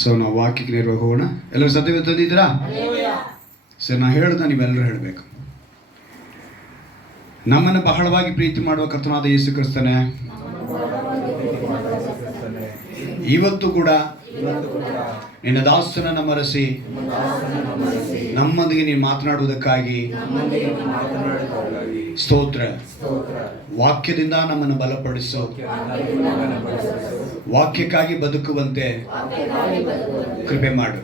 So ನಾವು ವಾಕ್ಯಕ್ಕೆ ನೇರವಾಗಿ ಹೋಗೋಣ. ಎಲ್ಲರೂ ಸತ್ಯ ತಂದಿದ್ದೀರಾ? ಸರ್ ನಾ ಹೇಳ್ತಾ ನೀವೆಲ್ಲರೂ ಹೇಳಬೇಕು. ನಮ್ಮನ್ನು ಬಹಳವಾಗಿ ಪ್ರೀತಿ ಮಾಡುವ ಕರ್ತನಾದ ಯೇಸು ಕ್ರಿಸ್ತನೇ, ಇವತ್ತು ಕೂಡ ನಿನ್ನ ದಾಸನನ್ನು ಮರೆಸಿ ನಮ್ಮೊಂದಿಗೆ ನೀನು ಮಾತನಾಡುವುದಕ್ಕಾಗಿ ಸ್ತೋತ್ರ. ವಾಕ್ಯದಿಂದ ನಮ್ಮನ್ನು ಬಲಪಡಿಸು, ವಾಕ್ಯಕ್ಕಾಗಿ ಬದುಕುವಂತೆ ಕೃಪೆ ಮಾಡು.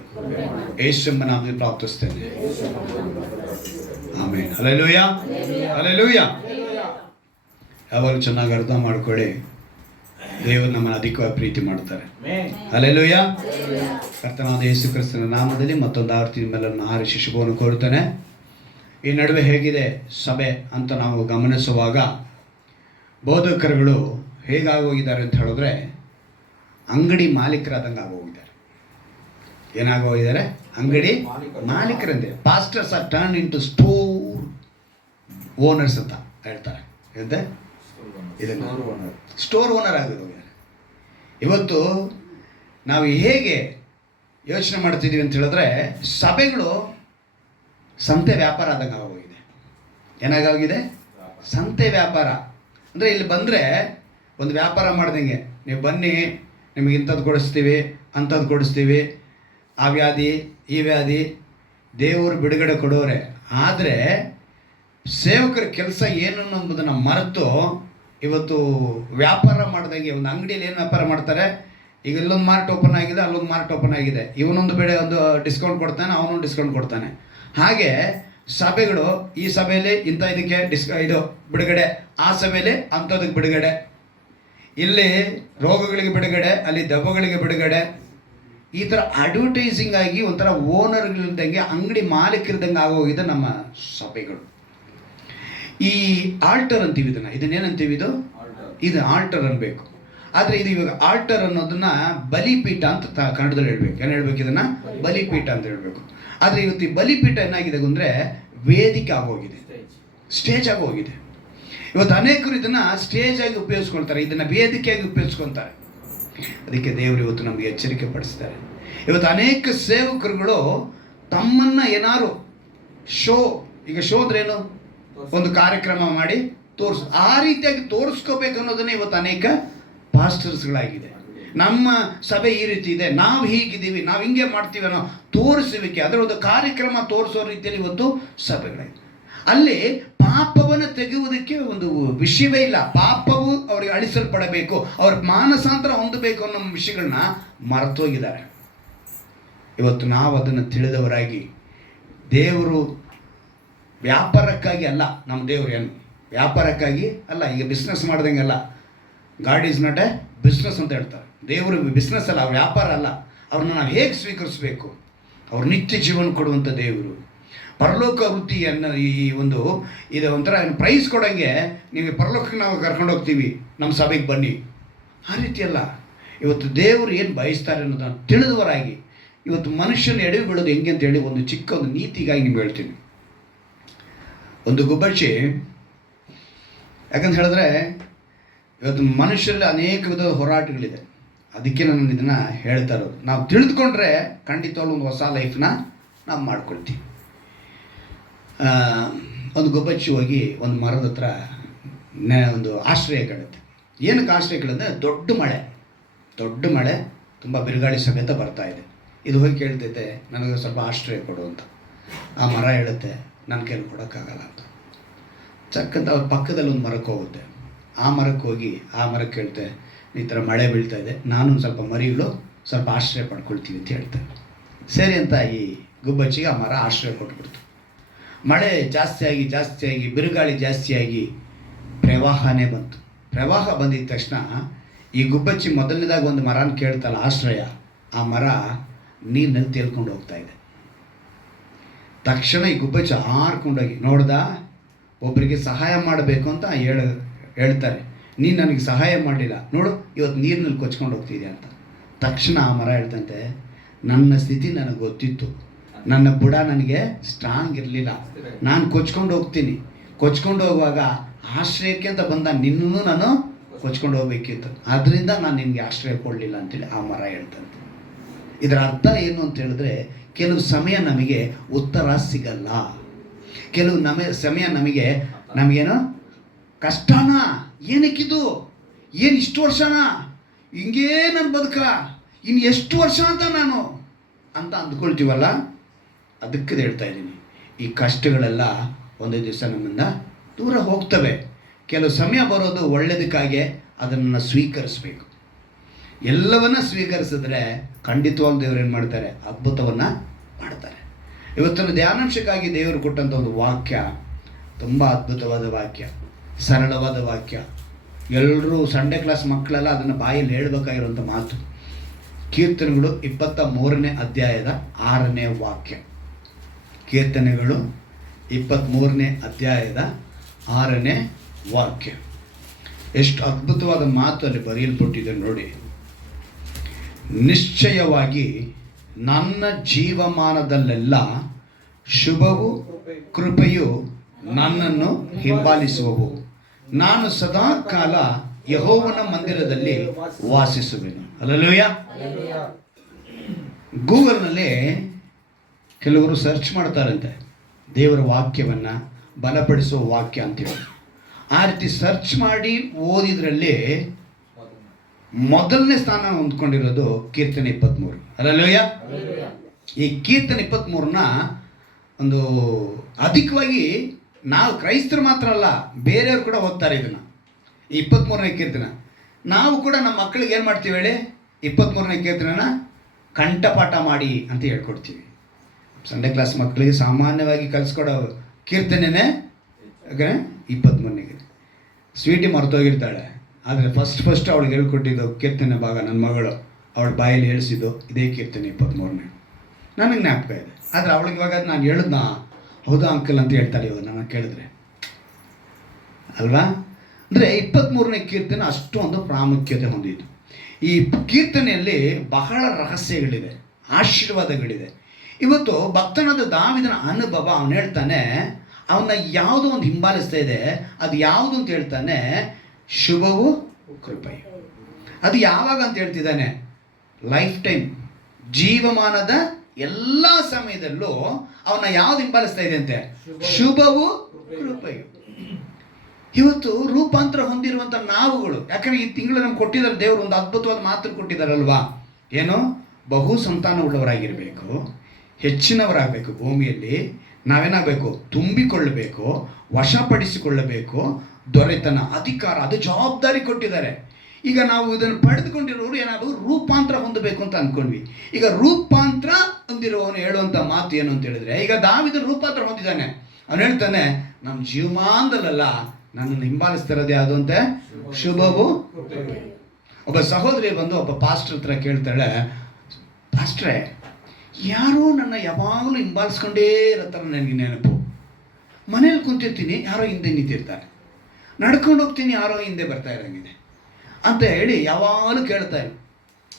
ಯೇಸುವಿನ ನಾಮದಲ್ಲಿ ಪ್ರಾರ್ಥಿಸ್ತೇನೆ, ಆಮೆನ್. Hallelujah, hallelujah. ಯಾವಾಗ ಚೆನ್ನಾಗಿ ಅರ್ಥ ಮಾಡ್ಕೊಳ್ಳಿ, ದೇವರು ನಮ್ಮನ್ನು ಅಧಿಕವಾಗಿ ಪ್ರೀತಿ ಮಾಡ್ತಾರೆ. ಹಲ್ಲೆಲೂಯಾ. ಕರ್ತನಾದ ಯೇಸು ಕ್ರಿಸ್ತನ ನಾಮದಲ್ಲಿ ಮತ್ತೊಂದು ಆವರ್ತಿ ನಿಮ್ಮೆಲ್ಲರನ್ನು ಆರಿಸಿ ಶುಭವನ್ನು ಕೋರುತ್ತೇನೆ. ಈ ನಡುವೆ ಹೇಗಿದೆ ಸಭೆ ಅಂತ ನಾವು ಗಮನಿಸುವಾಗ ಬೋಧಕರುಗಳು ಹೇಗಾಗೋಗಿದ್ದಾರೆ ಅಂತ ಹೇಳಿದ್ರೆ ಅಂಗಡಿ ಮಾಲೀಕರಾದಂಗೆ ಆಗೋಗಿದ್ದಾರೆ. ಏನಾಗೋಗಿದ್ದಾರೆ? ಅಂಗಡಿ ಮಾಲೀಕರಂತೆ. Pastors are turn into store owners ಅಂತ ಹೇಳ್ತಾರೆ. ಎಂತೆ ಇದನ್ನು ಸ್ಟೋರ್ ಓನರ್ ಆಗೋಗಿದ್ದಾರೆ. ಇವತ್ತು ನಾವು ಹೇಗೆ ಯೋಚನೆ ಮಾಡ್ತಿದ್ದೀವಿ ಅಂತ ಹೇಳಿದ್ರೆ ಸಭೆಗಳು ಸಂತೆ ವ್ಯಾಪಾರ ಆದಂಗೆ ಆಗೋಗಿದೆ. ಏನಾಗೋಗಿದೆ? ಸಂತೆ ವ್ಯಾಪಾರ ಅಂದರೆ ಇಲ್ಲಿ ಬಂದರೆ ಒಂದು ವ್ಯಾಪಾರ ಮಾಡ್ದಂಗೆ, ನೀವು ಬನ್ನಿ ನಿಮಗೆ ಇಂಥದ್ದು ಕೊಡಿಸ್ತೀವಿ ಅಂಥದ್ದು ಕೊಡಿಸ್ತೀವಿ, ಆ ವ್ಯಾಧಿ ಈ ವ್ಯಾಧಿ, ದೇವರು ಬಿಡುಗಡೆ ಕೊಡೋರೆ. ಆದರೆ ಸೇವಕರ ಕೆಲಸ ಏನು ಅನ್ನೋದನ್ನು ಮರೆತು ಇವತ್ತು ವ್ಯಾಪಾರ ಮಾಡ್ದಂಗೆ ಒಂದು ಅಂಗಡಿಯಲ್ಲಿ ಏನು ವ್ಯಾಪಾರ ಮಾಡ್ತಾರೆ, ಈಗ ಇಲ್ಲೊಂದು ಮಾರ್ಟ್ ಓಪನ್ ಆಗಿದೆ, ಅಲ್ಲೊಂದು ಮಾರ್ಟ್ ಓಪನ್ ಆಗಿದೆ, ಇವನೊಂದು ಒಂದು ಡಿಸ್ಕೌಂಟ್ ಕೊಡ್ತಾನೆ, ಅವನೊಂದು ಡಿಸ್ಕೌಂಟ್ ಕೊಡ್ತಾನೆ. ಹಾಗೆ ಸಭೆಗಳು, ಈ ಸಭೆಯಲ್ಲಿ ಇಂಥ ಇದಕ್ಕೆ ಇದು ಬಿಡುಗಡೆ, ಆ ಸಭೆಯಲ್ಲಿ ಅಂಥದಕ್ಕೆ ಬಿಡುಗಡೆ, ಇಲ್ಲಿ ರೋಗಗಳಿಗೆ ಬಿಡುಗಡೆ, ಅಲ್ಲಿ ದೆವ್ವಗಳಿಗೆ ಬಿಡುಗಡೆ, ಈ ಥರ ಅಡ್ವರ್ಟೈಸಿಂಗ್ ಆಗಿ ಒಂಥರ ಓನರ್ಗಳಿದ್ದಂಗೆ, ಅಂಗಡಿ ಮಾಲೀಕರಿದ್ದಂಗೆ ಆಗೋಗಿದೆ ನಮ್ಮ ಸಭೆಗಳು. ಈ ಆಲ್ಟರ್ ಅಂತೀವಿ ಇದನ್ನೇನಂತೀವಿ? ಇದು ಆಲ್ಟರ್ ಅನ್ಬೇಕು. ಆದರೆ ಇದು ಇವಾಗ ಆಲ್ಟರ್ ಅನ್ನೋದನ್ನ ಬಲಿಪೀಠ ಅಂತ ಕನ್ನಡದಲ್ಲಿ ಹೇಳ್ಬೇಕು. ಏನು ಹೇಳ್ಬೇಕು? ಇದನ್ನು ಬಲಿಪೀಠ ಅಂತ ಹೇಳಬೇಕು. ಆದರೆ ಇವತ್ತು ಈ ಬಲಿಪೀಠ ಏನಾಗಿದೆ ಅಂದರೆ ವೇದಿಕೆ ಆಗೋಗಿದೆ, ಸ್ಟೇಜ್ ಆಗೋಗಿದೆ. ಇವತ್ತು ಅನೇಕರು ಇದನ್ನು ಸ್ಟೇಜ್ ಆಗಿ ಉಪಯೋಗಿಸ್ಕೊಳ್ತಾರೆ, ಇದನ್ನು ವೇದಿಕೆಯಾಗಿ ಉಪಯೋಗಿಸ್ಕೊಳ್ತಾರೆ. ಅದಕ್ಕೆ ದೇವರು ಇವತ್ತು ನಮಗೆ ಎಚ್ಚರಿಕೆ ಪಡಿಸ್ತಾರೆ. ಇವತ್ತು ಅನೇಕ ಸೇವಕರುಗಳು ತಮ್ಮನ್ನು ಏನಾರು ಈಗ ಶೋ ಅಂದ್ರೇನು? ಒಂದು ಕಾರ್ಯಕ್ರಮ ಮಾಡಿ ಆ ರೀತಿಯಾಗಿ ತೋರಿಸ್ಕೋಬೇಕು ಅನ್ನೋದನ್ನೇ ಇವತ್ತು ಅನೇಕ ಪಾಸ್ಟರ್ಸ್ಗಳಾಗಿದೆ. ನಮ್ಮ ಸಭೆ ಈ ರೀತಿ ಇದೆ, ನಾವು ಹೀಗಿದ್ದೀವಿ, ನಾವು ಹಿಂಗೆ ಮಾಡ್ತೀವಿ ಅನ್ನೋ ತೋರಿಸುವಿಕೆ, ಅದರ ಒಂದು ಕಾರ್ಯಕ್ರಮ ತೋರಿಸೋ ರೀತಿಯಲ್ಲಿ ಇವತ್ತು ಸಭೆಗಳಾಗಿದೆ. ಅಲ್ಲಿ ಪಾಪವನ್ನು ತೆಗೆಯುವುದಕ್ಕೆ ಒಂದು ವಿಷಯವೇ ಇಲ್ಲ. ಪಾಪವು ಅವರಿಗೆ ಅಳಿಸಲ್ಪಡಬೇಕು, ಅವ್ರ ಮಾನಸಾಂತರ ಹೊಂದಬೇಕು ಅನ್ನೋ ವಿಷಯಗಳನ್ನ ಮರೆತೋಗಿದ್ದಾರೆ. ಇವತ್ತು ನಾವು ಅದನ್ನು ತಿಳಿದವರಾಗಿ, ದೇವರು ವ್ಯಾಪಾರಕ್ಕಾಗಿ ಅಲ್ಲ, ನಮ್ಮ ದೇವರು ಏನು ವ್ಯಾಪಾರಕ್ಕಾಗಿ ಅಲ್ಲ, ಈಗ ಬಿಸ್ನೆಸ್ ಮಾಡ್ದಂಗೆ ಅಲ್ಲ. God is not A business ಅಂತ ಹೇಳ್ತಾರೆ. ದೇವರು ಬಿಸ್ನೆಸ್ ಅಲ್ಲ, ವ್ಯಾಪಾರ ಅಲ್ಲ. ಅವ್ರನ್ನ ನಾವು ಹೇಗೆ ಸ್ವೀಕರಿಸಬೇಕು? ಅವ್ರು ನಿತ್ಯ ಜೀವನ ಕೊಡುವಂಥ ದೇವರು. ಪರಲೋಕ ವೃತ್ತಿಯನ್ನು ಈ ಒಂದು ಇದು ಒಂಥರ ಪ್ರೈಸ್ ಕೊಡೋಂಗೆ, ನೀವು ಪರಲೋಕಕ್ಕೆ ನಾವು ಕರ್ಕೊಂಡು ಹೋಗ್ತೀವಿ, ನಮ್ಮ ಸಭೆಗೆ ಬನ್ನಿ, ಆ ರೀತಿ ಅಲ್ಲ. ಇವತ್ತು ದೇವರು ಏನು ಬಯಸ್ತಾರೆ ಅನ್ನೋದನ್ನು ತಿಳಿದವರಾಗಿ ಇವತ್ತು ಮನುಷ್ಯನ ಎಡವಿ ಬೀಳೋದು ಹೆಂಗೆ ಅಂತೇಳಿ ಒಂದು ಚಿಕ್ಕ ಒಂದು ನೀತಿಗಾಗಿ ನಿಮ್ಗೆ ಹೇಳ್ತೀನಿ. ಒಂದು ಗುಬ್ಬಚ್ಚಿ, ಯಾಕಂತ ಹೇಳಿದ್ರೆ ಇವತ್ತು ಮನುಷ್ಯರಲ್ಲಿ ಅನೇಕ ವಿಧದ ಹೋರಾಟಗಳಿದೆ. ಅದಕ್ಕೆ ನಾನು ಇದನ್ನು ಹೇಳ್ತಾ ಇರೋದು. ನಾವು ತಿಳಿದುಕೊಂಡ್ರೆ ಖಂಡಿತವಾಗ್ಲೂ ಒಂದು ಹೊಸ ಲೈಫ್ನ ನಾವು ಮಾಡ್ಕೊಳ್ತೀವಿ. ಒಂದು ಗುಬ್ಬಚ್ಚಿ ಹೋಗಿ ಒಂದು ಮರದ ಹತ್ರ ಒಂದು ಆಶ್ರಯ ಕೇಳುತ್ತೆ. ಏನಕ್ಕೆ ಆಶ್ರಯ ಕೇಳಿದ್ರೆ ದೊಡ್ಡ ಮಳೆ ತುಂಬ ಬಿರುಗಾಳಿ ಸಮೇತ ಬರ್ತಾ ಇದೆ. ಇದು ಹೋಗಿ ಕೇಳ್ತೈತೆ, ನನಗೆ ಸ್ವಲ್ಪ ಆಶ್ರಯ ಕೊಡು ಅಂತ. ಆ ಮರ ಹೇಳುತ್ತೆ, ನನ್ನ ಕೈಲಿ ಕೊಡೋಕ್ಕಾಗಲ್ಲ ಅಂತ. ಚಕ್ಕಂತ ಅವ್ರ ಪಕ್ಕದಲ್ಲಿ ಒಂದು ಮರಕ್ಕೆ ಹೋಗುತ್ತೆ. ಆ ಮರಕ್ಕೆ ಹೋಗಿ ಆ ಮರಕ್ಕೆ ಹೇಳ್ತೆ, ಈ ಥರ ಮಳೆ ಬೀಳ್ತಾ ಇದೆ, ನಾನು ಸ್ವಲ್ಪ ಮರಿಗಳು ಸ್ವಲ್ಪ ಆಶ್ರಯ ಪಡ್ಕೊಳ್ತೀವಿ ಅಂತ ಹೇಳ್ತಾರೆ. ಸರಿ ಅಂತ ಈ ಗುಬ್ಬಚ್ಚಿಗೆ ಆ ಮರ ಆಶ್ರಯ ಕೊಟ್ಬಿಡ್ತು. ಮಳೆ ಜಾಸ್ತಿಯಾಗಿ ಬಿರುಗಾಳಿ ಜಾಸ್ತಿಯಾಗಿ ಪ್ರವಾಹನೇ ಬಂತು. ಪ್ರವಾಹ ಬಂದಿದ್ದ ತಕ್ಷಣ ಈ ಗುಬ್ಬಚ್ಚಿ ಮೊದಲನೇದಾಗಿ ಒಂದು ಮರನ ಕೇಳ್ತಲ್ಲ ಆಶ್ರಯ, ಆ ಮರ ನೀರಿನಲ್ಲಿ ತೇಲ್ಕೊಂಡು ಹೋಗ್ತಾ ಇದೆ. ತಕ್ಷಣ ಈ ಗುಬ್ಬಚ್ಚಿ ಹಾರ್ಕೊಂಡೋಗಿ ನೋಡ್ದ, ಒಬ್ಬರಿಗೆ ಸಹಾಯ ಮಾಡಬೇಕು ಅಂತ ಹೇಳ್ತಾರೆ, ನೀನು ನನಗೆ ಸಹಾಯ ಮಾಡಲಿಲ್ಲ ನೋಡು, ಇವತ್ತು ನೀರಿನಲ್ಲಿ ಕೊಚ್ಕೊಂಡು ಹೋಗ್ತಿದೆ ಅಂತ. ತಕ್ಷಣ ಆ ಮರ ಹೇಳ್ತಂತೆ, ನನ್ನ ಸ್ಥಿತಿ ನನಗೆ ಗೊತ್ತಿತ್ತು, ನನ್ನ ಬುಡ ನನಗೆ ಸ್ಟ್ರಾಂಗ್ ಇರಲಿಲ್ಲ, ನಾನು ಕೊಚ್ಕೊಂಡು ಹೋಗುವಾಗ ಆಶ್ರಯಕ್ಕೆ ಅಂತ ಬಂದ ನಿನ್ನೂ ನಾನು ಕೊಚ್ಕೊಂಡು ಹೋಗ್ಬೇಕಿತ್ತು, ಆದ್ದರಿಂದ ನಾನು ನಿನಗೆ ಆಶ್ರಯ ಕೊಡಲಿಲ್ಲ ಅಂತೇಳಿ ಆ ಮರ ಹೇಳ್ತಂತೆ. ಇದರ ಅರ್ಥ ಏನು ಅಂತ ಹೇಳಿದ್ರೆ, ಕೆಲವು ಸಮಯ ನಮಗೆ ಉತ್ತರ ಸಿಗಲ್ಲ, ಕೆಲವು ಸಮಯ ನಮಗೇನು ಕಷ್ಟನಾ, ಏನಕ್ಕಿದು, ಏನು ಇಷ್ಟು ವರ್ಷನಾ, ಹಿಂಗೇ ನನ್ನ ಬದುಕ, ಇನ್ನು ಎಷ್ಟು ವರ್ಷ ಅಂತ ಅಂದ್ಕೊಳ್ತೀವಲ್ಲ. ಅದಕ್ಕೆ ಹೇಳ್ತಾ ಇದ್ದೀನಿ, ಈ ಕಷ್ಟಗಳೆಲ್ಲ ಒಂದೇ ದಿವಸ ನಮ್ಮಿಂದ ದೂರ ಹೋಗ್ತವೆ. ಕೆಲವು ಸಮಯ ಬರೋದು ಒಳ್ಳೆಯದಕ್ಕಾಗಿ, ಅದನ್ನು ಸ್ವೀಕರಿಸಬೇಕು. ಎಲ್ಲವನ್ನ ಸ್ವೀಕರಿಸಿದ್ರೆ ಖಂಡಿತವಾಗಿ ದೇವರು ಏನು ಮಾಡ್ತಾರೆ, ಅದ್ಭುತವನ್ನು ಮಾಡ್ತಾರೆ. ಇವತ್ತಿನ ಧ್ಯಾನಾಂಶಕ್ಕಾಗಿ ದೇವರು ಕೊಟ್ಟಂಥ ಒಂದು ವಾಕ್ಯ ತುಂಬ ಅದ್ಭುತವಾದ ವಾಕ್ಯ, ಸರಳವಾದ ವಾಕ್ಯ. ಎಲ್ಲರೂ ಸಂಡೇ ಕ್ಲಾಸ್ ಮಕ್ಕಳೆಲ್ಲ ಅದನ್ನು ಬಾಯಲ್ಲಿ ಹೇಳಬೇಕಾಗಿರುವಂಥ ಮಾತು. ಕೀರ್ತನೆಗಳು 23ನೇ ಅಧ್ಯಾಯದ 6ನೇ ವಾಕ್ಯ. ಕೀರ್ತನೆಗಳು 23ನೇ ಅಧ್ಯಾಯದ 6ನೇ ವಾಕ್ಯ. ಎಷ್ಟು ಅದ್ಭುತವಾದ ಮಾತು ಅಲ್ಲಿ ಬರೆಯಲ್ಪಟ್ಟಿದೆ ನೋಡಿ. ನಿಶ್ಚಯವಾಗಿ ನನ್ನ ಜೀವಮಾನದಲ್ಲೆಲ್ಲ ಶುಭವು ಕೃಪೆಯು ನನ್ನನ್ನು ಹಿಂಬಾಲಿಸುವವು. ನಾನು ಸದಾ ಕಾಲ ಯೆಹೋವನ ಮಂದಿರದಲ್ಲಿ ವಾಸಿಸುವೆನು. ಹಲ್ಲೆಲೂಯಾ. ಗೂಗಲ್ನಲ್ಲಿ ಕೆಲವರು ಸರ್ಚ್ ಮಾಡ್ತಾರಂತೆ ದೇವರ ವಾಕ್ಯವನ್ನು ಬಲಪಡಿಸುವ ವಾಕ್ಯ ಅಂತೇಳಿ. ಆ ರೀತಿ ಸರ್ಚ್ ಮಾಡಿ ಓದಿದ್ರಲ್ಲಿ ಮೊದಲನೇ ಸ್ಥಾನ ಹೊಂದ್ಕೊಂಡಿರೋದು ಕೀರ್ತನೆ 23. ಹಲ್ಲೆಲೂಯಾ. ಈ ಕೀರ್ತನೆ 23ನ ಒಂದು ಅಧಿಕವಾಗಿ ನಾವು ಕ್ರೈಸ್ತರು ಮಾತ್ರ ಅಲ್ಲ, ಬೇರೆಯವರು ಕೂಡ ಓದ್ತಾರೆ ಇದನ್ನು. ಈ 23ನೇ ಕೀರ್ತನ ನಾವು ಕೂಡ ನಮ್ಮ ಮಕ್ಕಳಿಗೆ ಏನು ಮಾಡ್ತೀವಿ ಹೇಳಿ, 23ನೇ ಕೀರ್ತನ ಕಂಠಪಾಠ ಮಾಡಿ ಅಂತ ಹೇಳ್ಕೊಡ್ತೀವಿ. ಸಂಡೇ ಕ್ಲಾಸ್ ಮಕ್ಕಳಿಗೆ ಸಾಮಾನ್ಯವಾಗಿ ಕಲಿಸ್ಕೊಡೋ ಕೀರ್ತನೆನೇ 23ನೇ. ಸ್ವೀಟಿ ಮರ್ತೋಗಿರ್ತಾಳೆ, ಆದರೆ ಫಸ್ಟ್ ಅವಳಿಗೆ ಹೇಳ್ಕೊಟ್ಟಿದ್ದು ಕೀರ್ತನೆ ಭಾಗ ನನ್ನ ಮಗಳು ಅವಳ ಬಾಯಲ್ಲಿ ಹೇಳಿಸಿದ್ದು ಇದೇ ಕೀರ್ತನೆ 23ನೇ. ನನಗೆ ಜ್ಞಾಪಕ ಇದೆ. ಆದರೆ ಅವಳಿಗೆ ಇವಾಗ ನಾನು ಹೇಳಿದ್ನಾ, ಹೌದಾ ಅಂಕಲ್ ಅಂತ ಹೇಳ್ತಾಳೆ ಇವಾಗ ನಾನು ಕೇಳಿದ್ರೆ ಅಲ್ವಾ. ಅಂದರೆ 23ನೇ ಕೀರ್ತನೆ ಅಷ್ಟೊಂದು ಪ್ರಾಮುಖ್ಯತೆ ಹೊಂದಿದ್ದು. ಈ ಕೀರ್ತನೆಯಲ್ಲಿ ಬಹಳ ರಹಸ್ಯಗಳಿದೆ, ಆಶೀರ್ವಾದಗಳಿದೆ. ಇವತ್ತು ಭಕ್ತನಾದ ದಾವೀದನ ಅನುಭವ, ಅವನು ಹೇಳ್ತಾನೆ, ಅವನ್ನ ಯಾವುದೋ ಒಂದು ಹಿಂಬಾಲಿಸ್ತಾ ಇದೆ. ಅದು ಯಾವುದು ಅಂತ ಹೇಳ್ತಾನೆ, ಶುಭವು ಕೃಪೆ. ಅದು ಯಾವಾಗ ಅಂತ ಹೇಳ್ತಿದ್ದಾನೆ, ಲೈಫ್ ಟೈಮ್, ಜೀವಮಾನದ ಎಲ್ಲ ಸಮಯದಲ್ಲೂ ಅವನ್ನ ಯಾವ್ದು ಹಿಂಬಾಲಿಸ್ತಾ ಇದೆ ಅಂತೆ, ಶುಭವು ಕೃಪೆಯು. ಇವತ್ತು ರೂಪಾಂತರ ಹೊಂದಿರುವಂಥ ನಾವುಗಳು, ಯಾಕಂದ್ರೆ ಈ ತಿಂಗಳು ನಮ್ಗೆ ಕೊಟ್ಟಿದ್ದಾರೆ ದೇವರು ಒಂದು ಅದ್ಭುತವಾದ ಮಾತು ಕೊಟ್ಟಿದ್ದಾರಲ್ವಾ, ಏನು, ಬಹು ಸಂತಾನವುಳ್ಳವರಾಗಿರಬೇಕು, ಹೆಚ್ಚಿನವರಾಗಬೇಕು ಭೂಮಿಯಲ್ಲಿ. ನಾವೇನಾಗಬೇಕು, ತುಂಬಿಕೊಳ್ಳಬೇಕು, ವಶಪಡಿಸಿಕೊಳ್ಳಬೇಕು, ದೊರೆತನ, ಅಧಿಕಾರ, ಅದು ಜವಾಬ್ದಾರಿ ಕೊಟ್ಟಿದ್ದಾರೆ. ಈಗ ನಾವು ಇದನ್ನು ಪಡೆದುಕೊಂಡಿರೋರು ಏನಾಗಬೇಕು, ರೂಪಾಂತರ ಹೊಂದಬೇಕು ಅಂತ ಅಂದ್ಕೊಂಡ್ವಿ. ಈಗ ರೂಪಾಂತರ ಹೊಂದಿರುವವನು ಹೇಳುವಂಥ ಮಾತು ಏನು ಅಂತ ಹೇಳಿದ್ರೆ, ಈಗ ದಾವೀದನು ರೂಪಾಂತರ ಹೊಂದಿದ್ದಾನೆ. ಅವನು ಹೇಳ್ತಾನೆ, ನಮ್ಮ ಜೀವಮಾನದಲ್ಲ ನನ್ನನ್ನು ಹಿಂಬಾಲಿಸ್ತಿರೋದು ಯಾವುದು ಅಂತೆ, ಶುಭವು. ಒಬ್ಬ ಸಹೋದರಿ ಬಂದು ಒಬ್ಬ ಪಾಸ್ಟರ್ ಹತ್ರ ಕೇಳ್ತಾಳೆ, ಪಾಸ್ಟ್ರೇ, ಯಾರೋ ನನ್ನ ಯಾವಾಗಲೂ ಹಿಂಬಾಲಿಸ್ಕೊಂಡೇ ಇರತ್ತಾರೆ, ನನಗೆ ನೆನಪು. ಮನೇಲಿ ಕುಂತಿರ್ತೀನಿ, ಯಾರೋ ಹಿಂದೆ ನಿಂತಿರ್ತಾರೆ, ನಡ್ಕೊಂಡು ಹೋಗ್ತೀನಿ, ಯಾರೋ ಹಿಂದೆ ಬರ್ತಾ ಇರೋಂಗಿದೆ ಅಂತ ಹೇಳಿ ಯಾವಾಗಲೂ ಕೇಳ್ತಾರೆ.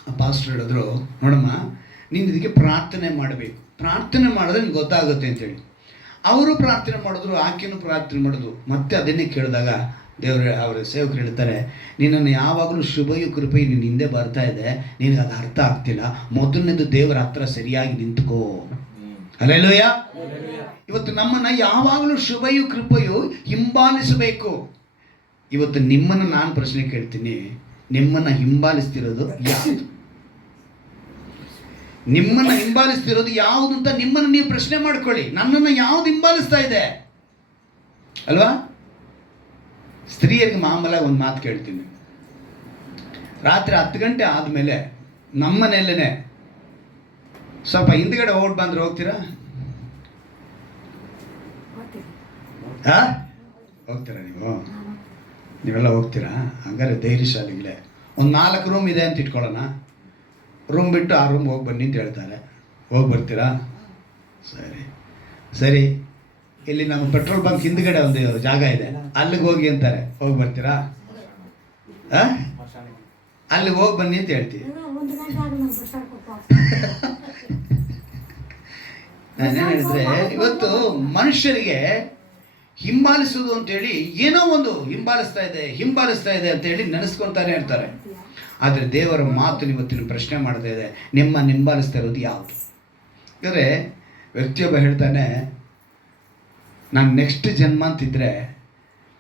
ಆ ಪಾಸ್ಟರ್ ಹೇಳಿದ್ರು, ನೋಡಮ್ಮ, ನೀನು ಇದಕ್ಕೆ ಪ್ರಾರ್ಥನೆ ಮಾಡಬೇಕು, ಪ್ರಾರ್ಥನೆ ಮಾಡಿದ್ರೆ ನಿನ್ಗೆ ಗೊತ್ತಾಗುತ್ತೆ ಅಂತೇಳಿ. ಅವರು ಪ್ರಾರ್ಥನೆ ಮಾಡಿದ್ರು, ಆಕೆನೂ ಪ್ರಾರ್ಥನೆ ಮಾಡಿದ್ರು. ಮತ್ತೆ ಅದನ್ನೇ ಕೇಳಿದಾಗ ಅವರ ಸೇವಕರು ಹೇಳ್ತಾರೆ, ನಿನ್ನನ್ನು ಯಾವಾಗಲೂ ಶುಭಯು ಕೃಪೆಯು ನಿನ್ನ ಹಿಂದೆ ಬರ್ತಾ ಇದೆ, ನಿನಗೆ ಅದು ಅರ್ಥ ಆಗ್ತಿಲ್ಲ. ಮೊದಲನೇದು ದೇವರ ಹತ್ರ ಸರಿಯಾಗಿ ನಿಂತ್ಕೋ. ಹಲ್ಲೆಲೂಯಾ. ಇವತ್ತು ನಮ್ಮನ್ನು ಯಾವಾಗಲೂ ಶುಭಯು ಕೃಪೆಯು ಹಿಂಬಾಲಿಸಬೇಕು. ಇವತ್ತು ನಿಮ್ಮನ್ನು ನಾನು ಪ್ರಶ್ನೆ ಕೇಳ್ತೀನಿ, ನಿಮ್ಮನ್ನು ಹಿಂಬಾಲಿಸ್ತಿರೋದು ಯಾವುದು? ನಿಮ್ಮನ್ನು ಹಿಂಬಾಲಿಸ್ತಿರೋದು ಯಾವುದು ಅಂತ ನಿಮ್ಮನ್ನು ನೀವು ಪ್ರಶ್ನೆ ಮಾಡ್ಕೊಳ್ಳಿ. ನನ್ನನ್ನು ಯಾವುದು ಹಿಂಬಾಲಿಸ್ತಾ ಇದೆ ಅಲ್ವಾ? ಸ್ತ್ರೀಯರಿಗೆ ಮಾಮೂಲಾಗಿ ಒಂದು ಮಾತು ಕೇಳ್ತೀನಿ, ರಾತ್ರಿ 10 ಗಂಟೆ ಆದಮೇಲೆ ನಮ್ಮ ಮನೆಯಲ್ಲೇ ಸ್ವಲ್ಪ ಹಿಂದ್ಗಡೆ ಓಡ್ ಬಂದ್ರೆ ಹೋಗ್ತೀರಾ? ಹೋಗ್ತೀರಾ? ನೀವೆಲ್ಲ ಹೋಗ್ತೀರಾ? ಹಂಗಾರೆ ಧೈರ್ಯಶಾಲಿಗಳೇ. ಒಂದು 4 ರೂಮ್ ಇದೆ ಅಂತ ಇಟ್ಕೊಳ್ಳೋಣ. ರೂಮ್ ಬಿಟ್ಟು ಆ ರೂಮ್ ಹೋಗಿ ಬನ್ನಿ ಅಂತ ಹೇಳ್ತಾರೆ, ಹೋಗಿ ಬರ್ತೀರಾ? ಸರಿ. ಇಲ್ಲಿ ನಮ್ಮ ಪೆಟ್ರೋಲ್ ಬಂಕ್ ಹಿಂದ್ಗಡೆ ಒಂದು ಜಾಗ ಇದೆ, ಅಲ್ಲಿಗೆ ಹೋಗಿ ಅಂತಾರೆ, ಹೋಗಿ ಬರ್ತೀರಾ? ಅಲ್ಲಿಗೆ ಹೋಗಿ ಬನ್ನಿ ಅಂತ ಹೇಳ್ತೀವಿ. ನಾನೇನು ಹೇಳಿದ್ರೆ, ಇವತ್ತು ಮನುಷ್ಯರಿಗೆ ಹಿಂಬಾಲಿಸೋದು ಅಂತೇಳಿ ಏನೋ ಒಂದು ಹಿಂಬಾಲಿಸ್ತಾ ಇದೆ ಅಂತೇಳಿ ನೆನೆಸ್ಕೊತಾನೆ ಇರ್ತಾರೆ. ಆದರೆ ದೇವರ ಮಾತು ಇವತ್ತಿನ ಪ್ರಶ್ನೆ ಮಾಡ್ತಾ ಇದೆ, ಹಿಂಬಾಲಿಸ್ತಾ ಇರೋದು ಯಾವುದು? ಅಂದರೆ ವ್ಯಕ್ತಿಯೊಬ್ಬ ಹೇಳ್ತಾನೆ, ನಾನು ನೆಕ್ಸ್ಟ್ ಜನ್ಮ ಅಂತಿದ್ರೆ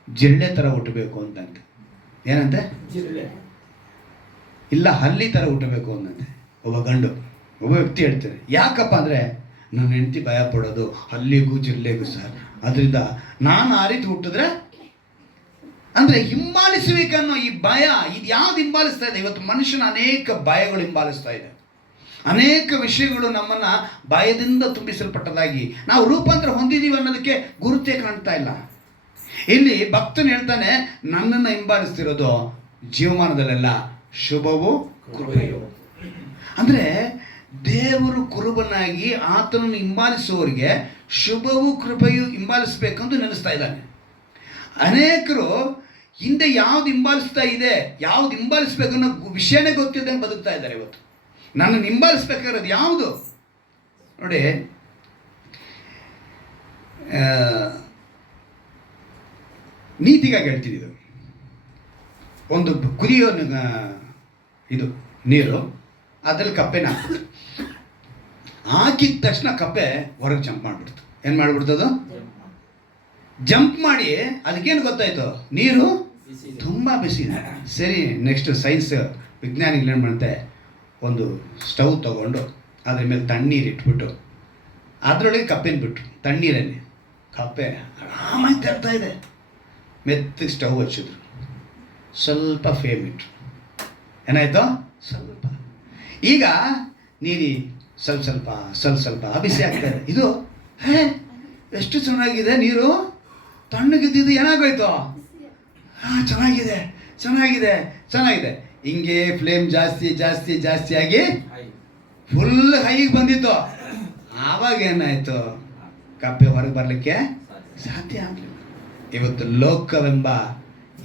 ಜಿರಳೆ ಥರ ಹುಟ್ಟಬೇಕು ಅಂತಂತೆ. ಏನಂತೆ? ಇಲ್ಲ ಹಲ್ಲಿ ಥರ ಹುಟ್ಟಬೇಕು ಅಂತಂತೆ ಒಬ್ಬ ವ್ಯಕ್ತಿ ಹೇಳ್ತಾರೆ. ಯಾಕಪ್ಪ ಅಂದರೆ ನನ್ನ ಹೆಂಡತಿ ಭಯ ಪಡೋದು ಹಲ್ಲಿಗೂ ಜಿರಳೆಗೂ ಸರ್, ಅದರಿಂದ ನಾನು ಆ ರೀತಿ ಹುಟ್ಟಿದ್ರೆ ಅಂದರೆ ಹಿಂಬಾಲಿಸಬೇಕನ್ನೋ ಈ ಭಯ, ಇದು ಯಾವ್ದು ಹಿಂಬಾಲಿಸ್ತಾ ಇದೆ? ಇವತ್ತು ಮನುಷ್ಯನ ಅನೇಕ ಭಯಗಳು ಹಿಂಬಾಲಿಸ್ತಾ ಇದೆ. ಅನೇಕ ವಿಷಯಗಳು ನಮ್ಮನ್ನು ಭಯದಿಂದ ತುಂಬಿಸಲ್ಪಟ್ಟದಾಗಿ ನಾವು ರೂಪಾಂತರ ಹೊಂದಿದ್ದೀವಿ ಅನ್ನೋದಕ್ಕೆ ಗುರುತೇ ಕಾಣ್ತಾ ಇಲ್ಲ. ಇಲ್ಲಿ ಭಕ್ತನು ಹೇಳ್ತಾನೆ, ನನ್ನನ್ನು ಹಿಂಬಾಲಿಸ್ತಿರೋದು ಜೀವಮಾನದಲ್ಲೆಲ್ಲ ಶುಭವೂ ಕೃಪೆಯು. ಅಂದರೆ ದೇವರು ಕುರುಬನಾಗಿ ಆತನನ್ನು ಹಿಂಬಾಲಿಸುವವರಿಗೆ ಶುಭವೂ ಕೃಪೆಯು ಹಿಂಬಾಲಿಸಬೇಕಂತ ನೆನೆಸ್ತಾ ಇದ್ದಾನೆ. ಅನೇಕರು ಹಿಂದೆ ಯಾವ್ದು ಹಿಂಬಾಲಿಸ್ಬೇಕು ಅನ್ನೋ ವಿಷಯನೇ ಗೊತ್ತಿಲ್ಲದಂಗೆ ಬದುಕ್ತಾ ಇದ್ದಾರೆ. ಇವತ್ತು ನನ್ನನ್ನು ಹಿಂಬಾಲಿಸ್ಬೇಕಾಗಿರೋದು ಯಾವುದು ನೋಡಿ, ನೀತಿಗಾಗಿ ಹೇಳ್ತಿದ್ದು, ಒಂದು ಕುದಿಯೋ ಇದು ನೀರು, ಅದರಲ್ಲಿ ಕಪ್ಪೆನ ಹಾಕಿದ ತಕ್ಷಣ ಕಪ್ಪೆ ಹೊರಗೆ ಜಂಪ್ ಮಾಡಿಬಿಡ್ತು. ಏನು ಮಾಡಿಬಿಡ್ತದು? ಜಂಪ್ ಮಾಡಿ ಅದಕ್ಕೇನು ಗೊತ್ತಾಯ್ತು? ನೀರು ತುಂಬ ಬಿಸಿ ಇದೆ. ಸರಿ, ನೆಕ್ಸ್ಟ್ ಸೈನ್ಸ್ ವಿಜ್ಞಾನಿಗಳು ಏನು ಮಾಡುತ್ತೆ, ಒಂದು ಸ್ಟವ್ ತಗೊಂಡು ಅದ್ರ ಮೇಲೆ ತಣ್ಣೀರು ಇಟ್ಬಿಟ್ಟು ಅದರೊಳಗೆ ಕಪ್ಪೆನ ಬಿಟ್ಟು ತಣ್ಣೀರಲ್ಲಿ ಕಪ್ಪೆ ಆರಾಮಾಗಿ ತರ್ತಾ ಇದೆ. ಮೆತ್ತಗೆ ಸ್ಟವ್ ಹಚ್ಚಿದ್ರು, ಸ್ವಲ್ಪ ಫೇಮ್ ಇಟ್ರು, ಏನಾಯ್ತು? ಸ್ವಲ್ಪ ಈಗ ನೀರು ಸ್ವಲ್ಪ ಬಿಸಿ ಆಗ್ತಾಯಿದೆ. ಇದು ಎಷ್ಟು ಚೆನ್ನಾಗಿದೆ, ನೀರು ತಣ್ಣಗಿದ್ದು ಏನಾಗೋಯ್ತು? ಚೆನ್ನಾಗಿದೆ. ಹಿಂಗೆ ಫ್ಲೇಮ್ ಜಾಸ್ತಿ ಆಗಿ ಫುಲ್ ಹೈಗೆ ಬಂದಿತ್ತು. ಆವಾಗ ಏನಾಯಿತು? ಕಪ್ಪೆ ಹೊರಗೆ ಬರಲಿಕ್ಕೆ ಸಾಧ್ಯ ಆಗಲಿಲ್ಲ. ಇವತ್ತು ಲೋಕವೆಂಬ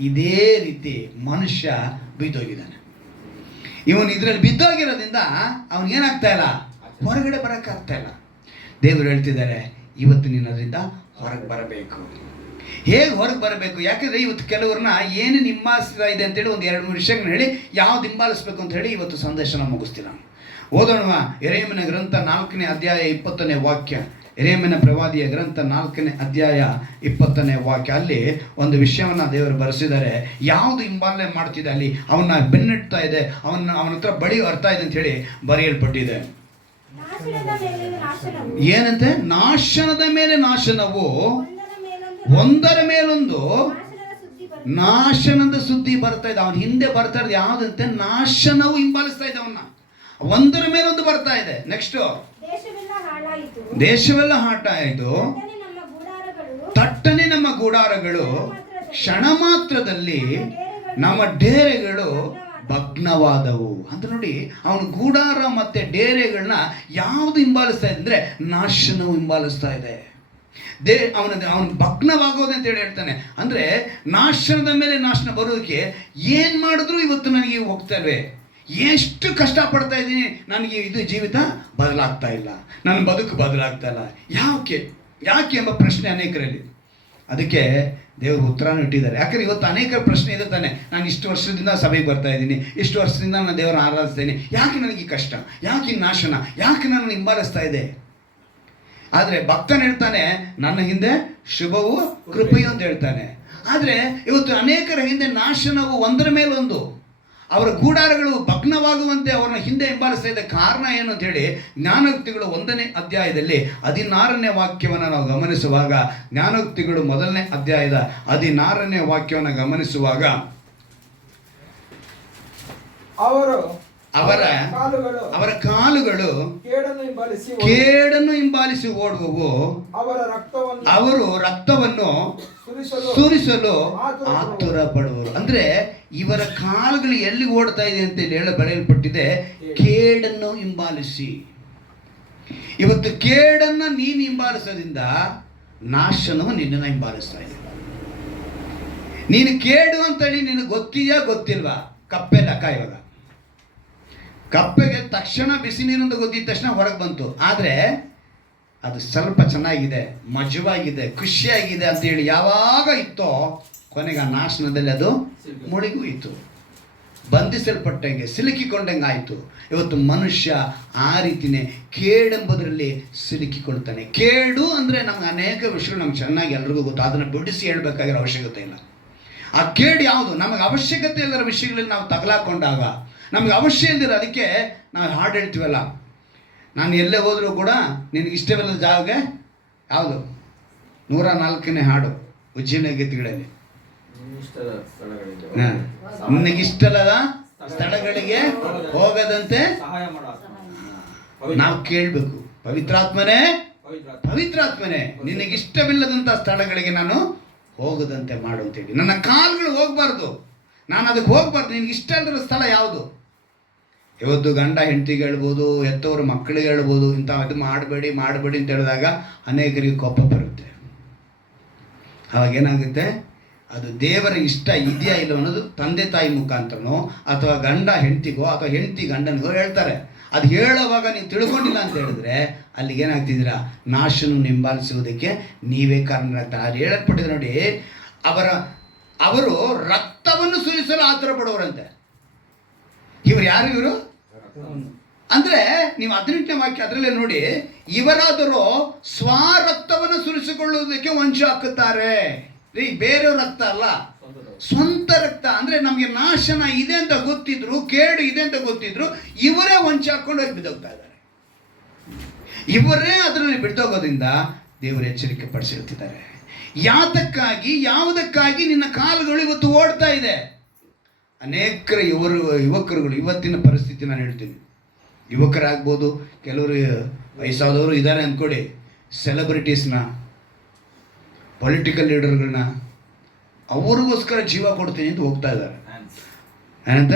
ಇದೇ ರೀತಿ ಮನುಷ್ಯ ಬಿದ್ದೋಗಿದ್ದಾನೆ. ಇವನು ಇದರಲ್ಲಿ ಬಿದ್ದೋಗಿರೋದ್ರಿಂದ ಅವನಿಗೇನಾಗ್ತಾ ಇಲ್ಲ, ಹೊರಗಡೆ ಬರೋಕ್ಕಾಗ್ತಾ ಇಲ್ಲ. ದೇವರು ಹೇಳ್ತಿದ್ದಾರೆ, ಇವತ್ತು ನೀನು ಅದರಿಂದ ಹೊರಗೆ ಬರಬೇಕು. ಹೇಗೆ ಹೊರಗೆ ಬರಬೇಕು? ಯಾಕಂದರೆ ಇವತ್ತು ಕೆಲವ್ರನ್ನ ಏನು ಹಿಂಬಾಲಿಸ್ತಾ ಇದೆ ಅಂತೇಳಿ ಒಂದು 2-3 ವಿಷಯಗಳನ್ನ ಹೇಳಿ ಯಾವ್ದು ಹಿಂಬಾಲಿಸ್ಬೇಕು ಅಂತ ಹೇಳಿ ಇವತ್ತು ಸಂದೇಶನ ಮುಗಿಸ್ತೀನಿ ನಾನು. ಓದೋಣ ಯೆರೆಮೀಯನ ಗ್ರಂಥ 4ನೇ ಅಧ್ಯಾಯ 20ನೇ ವಾಕ್ಯ. ಯೆರೆಮೀಯನ ಪ್ರವಾದಿಯ ಗ್ರಂಥ 4ನೇ ಅಧ್ಯಾಯ 20ನೇ ವಾಕ್ಯ. ಅಲ್ಲಿ ಒಂದು ವಿಷಯವನ್ನು ದೇವರು ಬರೆಸಿದ್ದಾರೆ. ಯಾವುದು ಹಿಂಬಾಲನೆ ಮಾಡ್ತಿದೆ, ಅಲ್ಲಿ ಅವನ್ನ ಬೆನ್ನಟ್ತಾ ಇದೆ, ಅವನ ಹತ್ರ ಬಳಿ ಬರ್ತಾ ಇದೆ ಅಂತ ಹೇಳಿ ಬರೆಯಲ್ಪಟ್ಟಿದೆ. ಏನಂತೆ? ನಾಶನದ ಮೇಲೆ ನಾಶನವು, ಒಂದರ ಮೇಲೊಂದು ನಾಶನದ ಸುದ್ದಿ ಬರ್ತಾ ಇದೆ. ಅವನ ಹಿಂದೆ ಬರ್ತಾ ಇರೋದು ಯಾವುದಂತೆ? ನಾಶನವು ಹಿಂಬಾಲಿಸ್ತಾ ಇದೆ ಅವನ್ನ, ಒಂದರ ಮೇಲೊಂದು ಬರ್ತಾ ಇದೆ. ನೆಕ್ಸ್ಟ್, ದೇಶವೆಲ್ಲ ಹಾಟಾಯಿತು, ತಟ್ಟನೆ ನಮ್ಮ ಗುಡಾರಗಳು ಕ್ಷಣ ಮಾತ್ರದಲ್ಲಿ ನಮ್ಮ ಡೇರೆಗಳು ಭಗ್ನವಾದವು ಅಂತ. ನೋಡಿ, ಅವನ ಗೂಡಾರ ಮತ್ತೆ ಡೇರೆಗಳನ್ನ ಯಾವುದು ಹಿಂಬಾಲಿಸ್ತಾ ಇದೆ ಅಂದರೆ ನಾಶನವು ಹಿಂಬಾಲಿಸ್ತಾ ಇದೆ. ಅವನ ಭಗ್ನವಾಗೋದು ಅಂತ ಹೇಳ್ತಾನೆ. ಅಂದರೆ ನಾಶನದ ಮೇಲೆ ನಾಶನ ಬರೋದಕ್ಕೆ ಏನು ಮಾಡಿದ್ರು ಇವತ್ತು ನನಗೆ ಹೋಗ್ತಾ ಇಲ್ವೇ, ಎಷ್ಟು ಕಷ್ಟಪಡ್ತಾ ಇದ್ದೀನಿ, ನನಗೆ ಇದು ಜೀವಿತ ಬದಲಾಗ್ತಾ ಇಲ್ಲ, ನನ್ನ ಬದುಕು ಬದಲಾಗ್ತಾ ಇಲ್ಲ. ಯಾಕೆ ಎಂಬ ಪ್ರಶ್ನೆ ಅನೇಕರಲ್ಲಿ. ಅದಕ್ಕೆ ದೇವರು ಉತ್ತರನೂ ಇಟ್ಟಿದ್ದಾರೆ. ಯಾಕಂದರೆ ಇವತ್ತು ಅನೇಕರ ಪ್ರಶ್ನೆ ಇದೆ ತಾನೆ, ನಾನು ಇಷ್ಟು ವರ್ಷದಿಂದ ಸಭೆಗೆ ಬರ್ತಾ ಇದ್ದೀನಿ, ಇಷ್ಟು ವರ್ಷದಿಂದ ನಾನು ದೇವರ ಆರಾಧಿಸ್ತೀನಿ, ಯಾಕೆ ನನಗೆ ಕಷ್ಟ, ಯಾಕೆ ನಾಶನ, ಯಾಕೆ ನನ್ನ ಹಿಂಬಾಲಿಸ್ತಾ ಇದೆ? ಆದರೆ ಭಕ್ತನು ಹೇಳ್ತಾನೆ, ನನ್ನ ಹಿಂದೆ ಶುಭವು ಕೃಪೆಯು ಅಂತ ಹೇಳ್ತಾನೆ. ಆದರೆ ಇವತ್ತು ಅನೇಕರ ಹಿಂದೆ ನಾಶನವು ಒಂದರ ಮೇಲೊಂದು, ಅವರ ಗೂಡಾರಗಳು ಭಗ್ನವಾಗುವಂತೆ ಅವರನ್ನ ಹಿಂದೆ ಹಿಂಬಾಲಿಸ್ತಾ ಇದೆ. ಕಾರಣ ಏನು ಅಂತ ಹೇಳಿ ಜ್ಞಾನೋಕ್ತಿಗಳು 1ನೇ ಅಧ್ಯಾಯದಲ್ಲಿ 16ನೇ ವಾಕ್ಯವನ್ನು ನಾವು ಗಮನಿಸುವಾಗ, ಜ್ಞಾನೋಕ್ತಿಗಳು 1ನೇ ಅಧ್ಯಾಯದ 16ನೇ ವಾಕ್ಯವನ್ನು ಗಮನಿಸುವಾಗ, ಅವರ ಕಾಲುಗಳು ಕೇಡನ್ನು ಹಿಂಬಾಲಿಸಿ ಓಡುವವು, ಅವರು ರಕ್ತವನ್ನು ಸುರಿಸಲು ಆತುರ ಪಡುವರು. ಅಂದ್ರೆ ಇವರ ಕಾಲುಗಳು ಎಲ್ಲಿ ಓಡ್ತಾ ಇದೆ ಅಂತ ಬರೆಯಲ್ಪಟ್ಟಿದೆ, ಕೇಡನ್ನು ಹಿಂಬಾಲಿಸಿ. ಇವತ್ತು ಕೇಡನ್ನ ನೀನು ಹಿಂಬಾಲಿಸೋದ್ರಿಂದ ನಾಶನವು ನಿನ್ನನ್ನು ಹಿಂಬಾಲಿಸ್ತಾ ಇದೆ. ನೀನು ಕೇಡು ಅಂತೇಳಿ ನಿನಗೆ ಗೊತ್ತಿಲ್ವಾ? ಕಪ್ಪೆ ಲೆಕ್ಕ. ಇವಾಗ ಕಪ್ಪೆಗೆ ತಕ್ಷಣ ಬಿಸಿ ನೀರಿಂದ ಗೊತ್ತಿದ ತಕ್ಷಣ ಹೊರಗೆ ಬಂತು. ಆದರೆ ಅದು ಸ್ವಲ್ಪ ಚೆನ್ನಾಗಿದೆ, ಮಜವಾಗಿದೆ, ಖುಷಿಯಾಗಿದೆ ಅಂತೇಳಿ ಯಾವಾಗ ಇತ್ತೋ ಕೊನೆಗೆ ಆ ನಾಶನದಲ್ಲಿ ಅದು ಮುಳುಗೋಯಿತು, ಬಂಧಿಸಲ್ಪಟ್ಟಂಗೆ ಸಿಲುಕಿಕೊಂಡಂಗೆ ಆಯಿತು. ಇವತ್ತು ಮನುಷ್ಯ ಆ ರೀತಿಯೇ ಕೇಡೆಂಬುದರಲ್ಲಿ ಸಿಲುಕಿಕೊಳ್ತಾನೆ. ಕೇಡು ಅಂದರೆ ನಮ್ಗೆ ಅನೇಕ ವಿಷಯಗಳು ನಮ್ಗೆ ಚೆನ್ನಾಗಿ ಎಲ್ರಿಗೂ ಗೊತ್ತು, ಅದನ್ನು ಬಿಡಿಸಿ ಹೇಳಬೇಕಾಗಿರೋ ಅವಶ್ಯಕತೆ ಇಲ್ಲ. ಆ ಕೇಡು ಯಾವುದು? ನಮಗೆ ಅವಶ್ಯಕತೆ ಇಲ್ಲದ ವಿಷಯಗಳಲ್ಲಿ ನಾವು ತಗಲಾಕೊಂಡಾಗ, ನಮಗೆ ಅವಶ್ಯ ಇಲ್ದಿರೋ ಅದಕ್ಕೆ ನಾವು ಹಾಡು ಹೇಳ್ತೀವಲ್ಲ, ನಾನು ಎಲ್ಲೇ ಹೋದರೂ ಕೂಡ ನಿನಗೆ ಇಷ್ಟವಿಲ್ಲದ ಜಾಗಕ್ಕೆ ಯಾವುದು 104ನೇ ಹಾಡು ಉಜ್ಜೀನ ಗೀತೆಗಳಲ್ಲಿ, ನಿನಗಿಷ್ಟಲ್ಲದ ಸ್ಥಳಗಳಿಗೆ ಹೋಗದಂತೆ ನಾವು ಕೇಳಬೇಕು. ಪವಿತ್ರಾತ್ಮನೇ ಪವಿತ್ರಾತ್ಮನೇ ನಿನಗಿಷ್ಟವಿಲ್ಲದಂಥ ಸ್ಥಳಗಳಿಗೆ ನಾನು ಹೋಗದಂತೆ ಮಾಡು ಅಂತೇಳಿ. ನನ್ನ ಕಾಲುಗಳು ಹೋಗಬಾರ್ದು, ನಾನು ಅದಕ್ಕೆ ಹೋಗಬಾರ್ದು. ನಿನಗೆ ಇಷ್ಟ ಇಲ್ಲದ ಸ್ಥಳ ಯಾವುದು? ಇವತ್ತು ಗಂಡ ಹೆಂಡತಿಗೆ ಹೇಳ್ಬೋದು, ಹೆತ್ತವರು ಮಕ್ಕಳಿಗೆ ಹೇಳ್ಬೋದು, ಇಂಥ ಅದು ಮಾಡಬೇಡಿ ಮಾಡಬೇಡಿ ಅಂತ ಹೇಳಿದಾಗ ಅನೇಕರಿಗೆ ಕೋಪ ಬರುತ್ತೆ. ಅವಾಗೇನಾಗುತ್ತೆ, ಅದು ದೇವರ ಇಷ್ಟ ಇದೆಯಾ ಇಲ್ಲ ಅನ್ನೋದು ತಂದೆ ತಾಯಿ ಮುಖಾಂತರನೋ ಅಥವಾ ಗಂಡ ಹೆಂಡತಿಗೋ ಅಥವಾ ಹೆಂಡತಿ ಗಂಡನಿಗೋ ಹೇಳ್ತಾರೆ. ಅದು ಹೇಳುವಾಗ ನೀವು ತಿಳ್ಕೊಂಡಿಲ್ಲ ಅಂತ ಹೇಳಿದ್ರೆ ಅಲ್ಲಿಗೆ ಏನಾಗ್ತಿದ್ದೀರಾ, ನಾಶನ ಹಿಂಬಾಲಿಸುವುದಕ್ಕೆ ನೀವೇ ಕಾರಣರಾಗ್ತಾರೆ. ಅದು ಹೇಳಲ್ಪಟ್ಟಿದೆ ನೋಡಿ, ಅವರು ರಕ್ತವನ್ನು ಸುರಿಸಲು ಆತುರ ಪಡುವರಂತೆ. ಇವರು ಯಾರು? ಇವರು ಅಂದರೆ ನೀವು 18ನೇ ವಾಕ್ಯ ಅದರಲ್ಲೇ ನೋಡಿ, ಇವರಾದರೂ ಸ್ವರಕ್ತವನ್ನು ಸುರಿಸಿಕೊಳ್ಳುವುದಕ್ಕೆ ವಂಚ ಹಾಕುತ್ತಾರೆ. ಬೇರೆಯವ್ರ ರಕ್ತ ಅಲ್ಲ, ಸ್ವಂತ ರಕ್ತ. ಅಂದರೆ ನಮಗೆ ನಾಶನ ಇದೆ ಅಂತ ಗೊತ್ತಿದ್ರು, ಕೇಡು ಇದೆ ಅಂತ ಗೊತ್ತಿದ್ರು, ಇವರೇ ವಂಚ ಹಾಕೊಂಡು ಹೋಗಿ ಬಿದ್ದೋಗ್ತಾ ಇದ್ದಾರೆ. ಇವರೇ ಅದರಲ್ಲಿ ಬಿದ್ದೋಗೋದ್ರಿಂದ ದೇವರು ಎಚ್ಚರಿಕೆ ಪಡಿಸಿರ್ತಿದ್ದಾರೆ. ಯಾತಕ್ಕಾಗಿ, ಯಾವುದಕ್ಕಾಗಿ ನಿನ್ನ ಕಾಲುಗಳು ಇವತ್ತು ಓಡ್ತಾ ಇದೆ? ಅನೇಕ ಯುವಕರುಗಳು ಇವತ್ತಿನ ಪರಿಸ್ಥಿತಿ ನಾನು ಹೇಳ್ತೀನಿ, ಯುವಕರಾಗ್ಬೋದು, ಕೆಲವರು ವಯಸ್ಸಾದವರು ಇದ್ದಾರೆ ಅಂದ್ಕೊಡಿ, ಸೆಲೆಬ್ರಿಟೀಸ್ನ, ಪೊಲಿಟಿಕಲ್ ಲೀಡರ್ಗಳನ್ನ ಅವ್ರಿಗೋಸ್ಕರ ಜೀವ ಕೊಡ್ತೀನಿ ಅಂತ ಹೋಗ್ತಾ ಇದ್ದಾರೆ. ಏನಂತ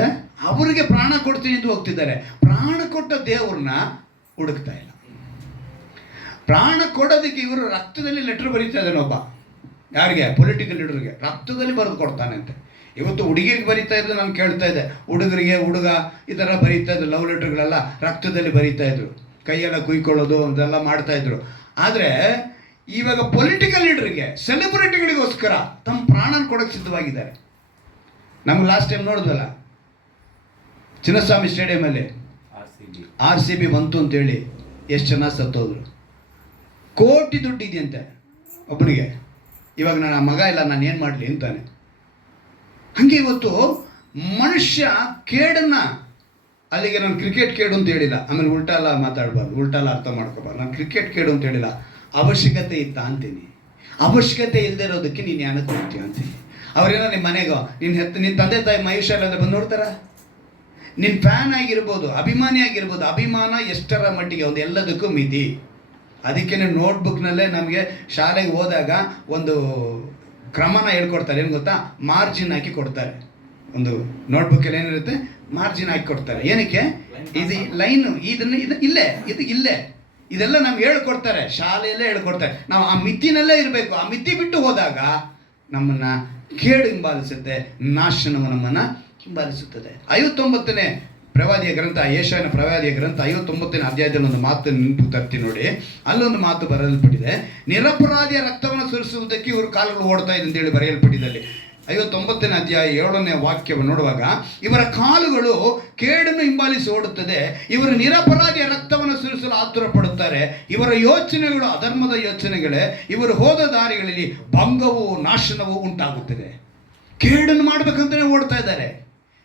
ಅವರಿಗೆ ಪ್ರಾಣ ಕೊಡ್ತೀನಿ ಅಂತ ಹೋಗ್ತಿದ್ದಾರೆ. ಪ್ರಾಣ ಕೊಟ್ಟ ದೇವ್ರನ್ನ ಹುಡುಕ್ತಾ ಇಲ್ಲ. ಪ್ರಾಣ ಕೊಡೋದಕ್ಕೆ ಇವರು ರಕ್ತದಲ್ಲಿ ಲೆಟರ್ ಬರೀತಾ ಇದ್ದಾನೆ ಒಬ್ಬ. ಯಾರಿಗೆ? ಪೊಲಿಟಿಕಲ್ ಲೀಡರ್ಗೆ ರಕ್ತದಲ್ಲಿ ಬರೆದು ಕೊಡ್ತಾನೆ ಅಂತೆ. ಇವತ್ತು ಹುಡುಗಿರಿಗೆ ಬರೀತಾ ಇದ್ರು, ನಾನು ಕೇಳ್ತಾ ಇದ್ದೆ, ಹುಡುಗರಿಗೆ ಹುಡುಗ ಈ ಥರ ಬರೀತಾ ಇದ್ರು, ಲವ್ ಲೆಟರ್ಗಳೆಲ್ಲ ರಕ್ತದಲ್ಲಿ ಬರೀತಾ ಇದ್ರು, ಕೈಯೆಲ್ಲ ಕುಯ್ಕೊಳ್ಳೋದು ಅಂತೆಲ್ಲ ಮಾಡ್ತಾ ಇದ್ರು. ಆದರೆ ಇವಾಗ ಪೊಲಿಟಿಕಲ್ ಲೀಡರ್ಗೆ, ಸೆಲೆಬ್ರಿಟಿಗಳಿಗೋಸ್ಕರ ತಮ್ಮ ಪ್ರಾಣನ ಕೊಡೋಕ್ಕೆ ಸಿದ್ಧವಾಗಿದ್ದಾರೆ. ನಮ್ಗೆ ಲಾಸ್ಟ್ ಟೈಮ್ ನೋಡಿದ್ವಲ್ಲ, ಚಿನ್ನಸ್ವಾಮಿ ಸ್ಟೇಡಿಯಮಲ್ಲಿ RCB ಬಂತು ಅಂತೇಳಿ ಎಷ್ಟು ಜನ ಸತ್ತೋದ್ರು. ಕೋಟಿ ದುಡ್ಡು ಇದೆಯಂತೆ ಒಬ್ಬನಿಗೆ. ಇವಾಗ ನನ್ನ ಮಗ ಇಲ್ಲ, ನಾನು ಏನು ಮಾಡಲಿ ಅಂತಾನೆ. ಹಾಗೆ ಇವತ್ತು ಮನುಷ್ಯ ಕೇಡನ್ನು, ಅಲ್ಲಿಗೆ ನಾನು ಕ್ರಿಕೆಟ್ ಕೇಡು ಅಂತ ಹೇಳಿಲ್ಲ, ಆಮೇಲೆ ಉಲ್ಟಾಲ ಮಾತಾಡಬಾರ್ದು, ಉಲ್ಟಾಲ ಅರ್ಥ ಮಾಡ್ಕೋಬಾರ್ದು. ನಾನು ಕ್ರಿಕೆಟ್ ಕೇಡು ಅಂತ ಹೇಳಿಲ್ಲ, ಅವಶ್ಯಕತೆ ಇತ್ತಾ ಅಂತೀನಿ. ಅವಶ್ಯಕತೆ ಇಲ್ಲದೆ ಇರೋದಕ್ಕೆ ನೀನು ಏನಕ್ಕೆ ಹೋಗ್ತೀಯ ಅಂತೀನಿ. ಅವರೇನೋ ನಿಮ್ಮ ಮನೆಗೋ ನಿನ್ನ ತಂದೆ ತಾಯಿ ಮಹೇಶಲ್ಲ ಬಂದು ನೋಡ್ತಾರ? ನಿನ್ನ ಫ್ಯಾನ್ ಆಗಿರ್ಬೋದು, ಅಭಿಮಾನಿ ಆಗಿರ್ಬೋದು, ಅಭಿಮಾನ ಎಷ್ಟರ ಮಟ್ಟಿಗೆ ಒಂದು ಎಲ್ಲದಕ್ಕೂ ಮಿತಿ. ಅದಕ್ಕೆ ನೋಟ್ಬುಕ್ನಲ್ಲೇ ನಮಗೆ ಶಾಲೆಗೆ ಹೋದಾಗ ಒಂದು ಕ್ರಮನ ಹೇಳ್ಕೊಡ್ತಾರೆ. ಏನು ಗೊತ್ತಾ? ಮಾರ್ಜಿನ್ ಹಾಕಿ ಕೊಡ್ತಾರೆ. ಒಂದು ನೋಟ್ಬುಕ್ಕಲ್ಲಿ ಏನಿರುತ್ತೆ, ಮಾರ್ಜಿನ್ ಹಾಕಿ ಕೊಡ್ತಾರೆ. ಏನಕ್ಕೆ? ಇದು ಲೈನು, ಇಲ್ಲೇ ಇದೆಲ್ಲ ನಮ್ಗೆ ಹೇಳ್ಕೊಡ್ತಾರೆ, ಶಾಲೆಯಲ್ಲೇ ಹೇಳ್ಕೊಡ್ತಾರೆ. ನಾವು ಆ ಮಿತಿನಲ್ಲೇ ಇರಬೇಕು. ಆ ಮಿತಿ ಬಿಟ್ಟು ಹೋದಾಗ ನಮ್ಮನ್ನು ಕೇಡು ಹಿಂಬಾಲಿಸುತ್ತೆ, ನಾಶನವು ನಮ್ಮನ್ನು ಹಿಂಬಾಲಿಸುತ್ತದೆ. 59ನೇ ಪ್ರವಾದಿಯ ಗ್ರಂಥ, ಯೆಶಾಯನ ಪ್ರವಾದಿಯ ಗ್ರಂಥ 59ನೇ ಅಧ್ಯಾಯದಲ್ಲಿ ಒಂದು ಮಾತು ನೆನಪು ತರ್ತೀನಿ ನೋಡಿ. ಅಲ್ಲೊಂದು ಮಾತು ಬರೆಯಲ್ಪಟ್ಟಿದೆ, ನಿರಪರಾಧಿಯ ರಕ್ತವನ್ನು ಸುರಿಸುವುದಕ್ಕೆ ಇವರು ಕಾಲುಗಳು ಓಡ್ತಾ ಇದೆ ಅಂತೇಳಿ ಬರೆಯಲ್ಪಟ್ಟಿದೆ. ಅಲ್ಲಿ 59ನೇ ಅಧ್ಯಾಯ 7ನೇ ವಾಕ್ಯವನ್ನು ನೋಡುವಾಗ, ಇವರ ಕಾಲುಗಳು ಕೇಡನ್ನು ಹಿಂಬಾಲಿಸಿ ಓಡುತ್ತದೆ, ಇವರು ನಿರಪರಾಧಿಯ ರಕ್ತವನ್ನು ಸುರಿಸಲು ಆತುರ ಪಡುತ್ತಾರೆ, ಇವರ ಯೋಚನೆಗಳು ಅಧರ್ಮದ ಯೋಚನೆಗಳೇ, ಇವರು ಹೋದ ದಾರಿಗಳಲ್ಲಿ ಭಂಗವೂ ನಾಶನವೂ ಉಂಟಾಗುತ್ತದೆ. ಕೇಡನ್ನು ಮಾಡಬೇಕಂತಲೇ ಓಡ್ತಾ ಇದ್ದಾರೆ,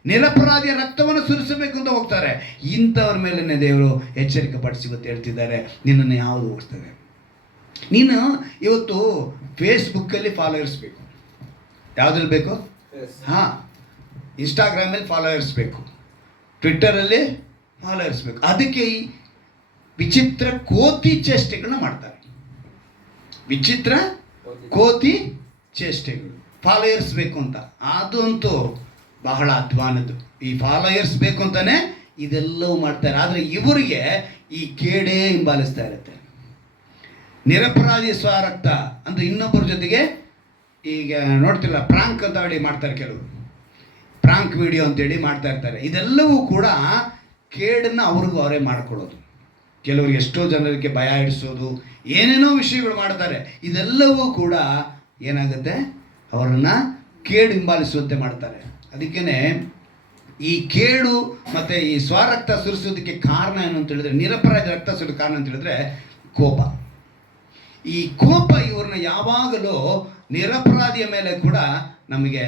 ನಿರಪರಾಧಿಯ ರಕ್ತವನ್ನು ಸುರಿಸಬೇಕು ಅಂತ ಹೋಗ್ತಾರೆ. ಇಂಥವ್ರ ಮೇಲೇ ದೇವರು ಎಚ್ಚರಿಕೆ ಪಡಿಸಿ ಇವತ್ತು ಹೇಳ್ತಿದ್ದಾರೆ, ನಿನ್ನನ್ನು ಯಾವುದು ಓಡಿಸ್ತದೆ? ನೀನು ಇವತ್ತು ಫೇಸ್ಬುಕ್ಕಲ್ಲಿ ಫಾಲೋವರ್ಸ್ ಬೇಕು. ಯಾವುದ್ರಲ್ಲಿ ಬೇಕು? ಹಾಂ, ಇನ್ಸ್ಟಾಗ್ರಾಮಲ್ಲಿ ಫಾಲೋವರ್ಸ್ ಬೇಕು, ಟ್ವಿಟ್ಟರಲ್ಲಿ ಫಾಲೋವರ್ಸ್ ಬೇಕು. ಅದಕ್ಕೆ ಈ ವಿಚಿತ್ರ ಕೋತಿ ಚೇಷ್ಟೆಗಳನ್ನ ಮಾಡ್ತಾರೆ. ವಿಚಿತ್ರ ಕೋತಿ ಚೇಷ್ಟೆಗಳು, ಫಾಲೋವರ್ಸ್ ಬೇಕು ಅಂತ. ಅದು ಅಂತೂ ಬಹಳ ಅಧ್ವಾನದ್ದು. ಈ ಫಾಲೋವರ್ಸ್ ಬೇಕು ಅಂತಾನೆ ಇದೆಲ್ಲವೂ ಮಾಡ್ತಾರೆ. ಆದರೆ ಇವರಿಗೆ ಈ ಕೇಡೇ ಹಿಂಬಾಲಿಸ್ತಾ ಇರುತ್ತೆ. ನಿರಪರಾಧಿ ಸ್ವರಕ್ತ ಅಂತ ಇನ್ನೊಬ್ಬರ ಜೊತೆಗೆ ಈಗ ನೋಡ್ತಿಲ್ಲ, ಪ್ರಾಂಕ್ ಅಂತ ಹೇಳಿ ಮಾಡ್ತಾರೆ, ಕೆಲವು ಪ್ರಾಂಕ್ ವಿಡಿಯೋ ಅಂತೇಳಿ ಮಾಡ್ತಾ ಇರ್ತಾರೆ. ಇದೆಲ್ಲವೂ ಕೂಡ ಕೇಡನ್ನು ಅವ್ರಿಗೂ ಅವರೇ ಮಾಡಿಕೊಡೋದು. ಕೆಲವರಿಗೆ ಎಷ್ಟೋ ಜನರಿಗೆ ಭಯ ಇಡಿಸೋದು, ಏನೇನೋ ವಿಷಯಗಳು ಮಾಡ್ತಾರೆ. ಇದೆಲ್ಲವೂ ಕೂಡ ಏನಾಗುತ್ತೆ, ಅವರನ್ನು ಕೇಡು ಹಿಂಬಾಲಿಸುವಂತೆ ಮಾಡ್ತಾರೆ. ಅದಕ್ಕೇ ಈ ಕೇಡು ಮತ್ತು ಈ ಸ್ವರಕ್ತ ಸುರಿಸೋದಕ್ಕೆ ಕಾರಣ ಏನು ಅಂತ ಹೇಳಿದ್ರೆ, ನಿರಪರಾಧ ರಕ್ತ ಸುರಿದ ಕಾರಣ ಅಂತ ಹೇಳಿದ್ರೆ ಕೋಪ. ಈ ಕೋಪ ಇವ್ರನ್ನ ಯಾವಾಗಲೂ ನಿರಪರಾಧಿಯ ಮೇಲೆ ಕೂಡ ನಮಗೆ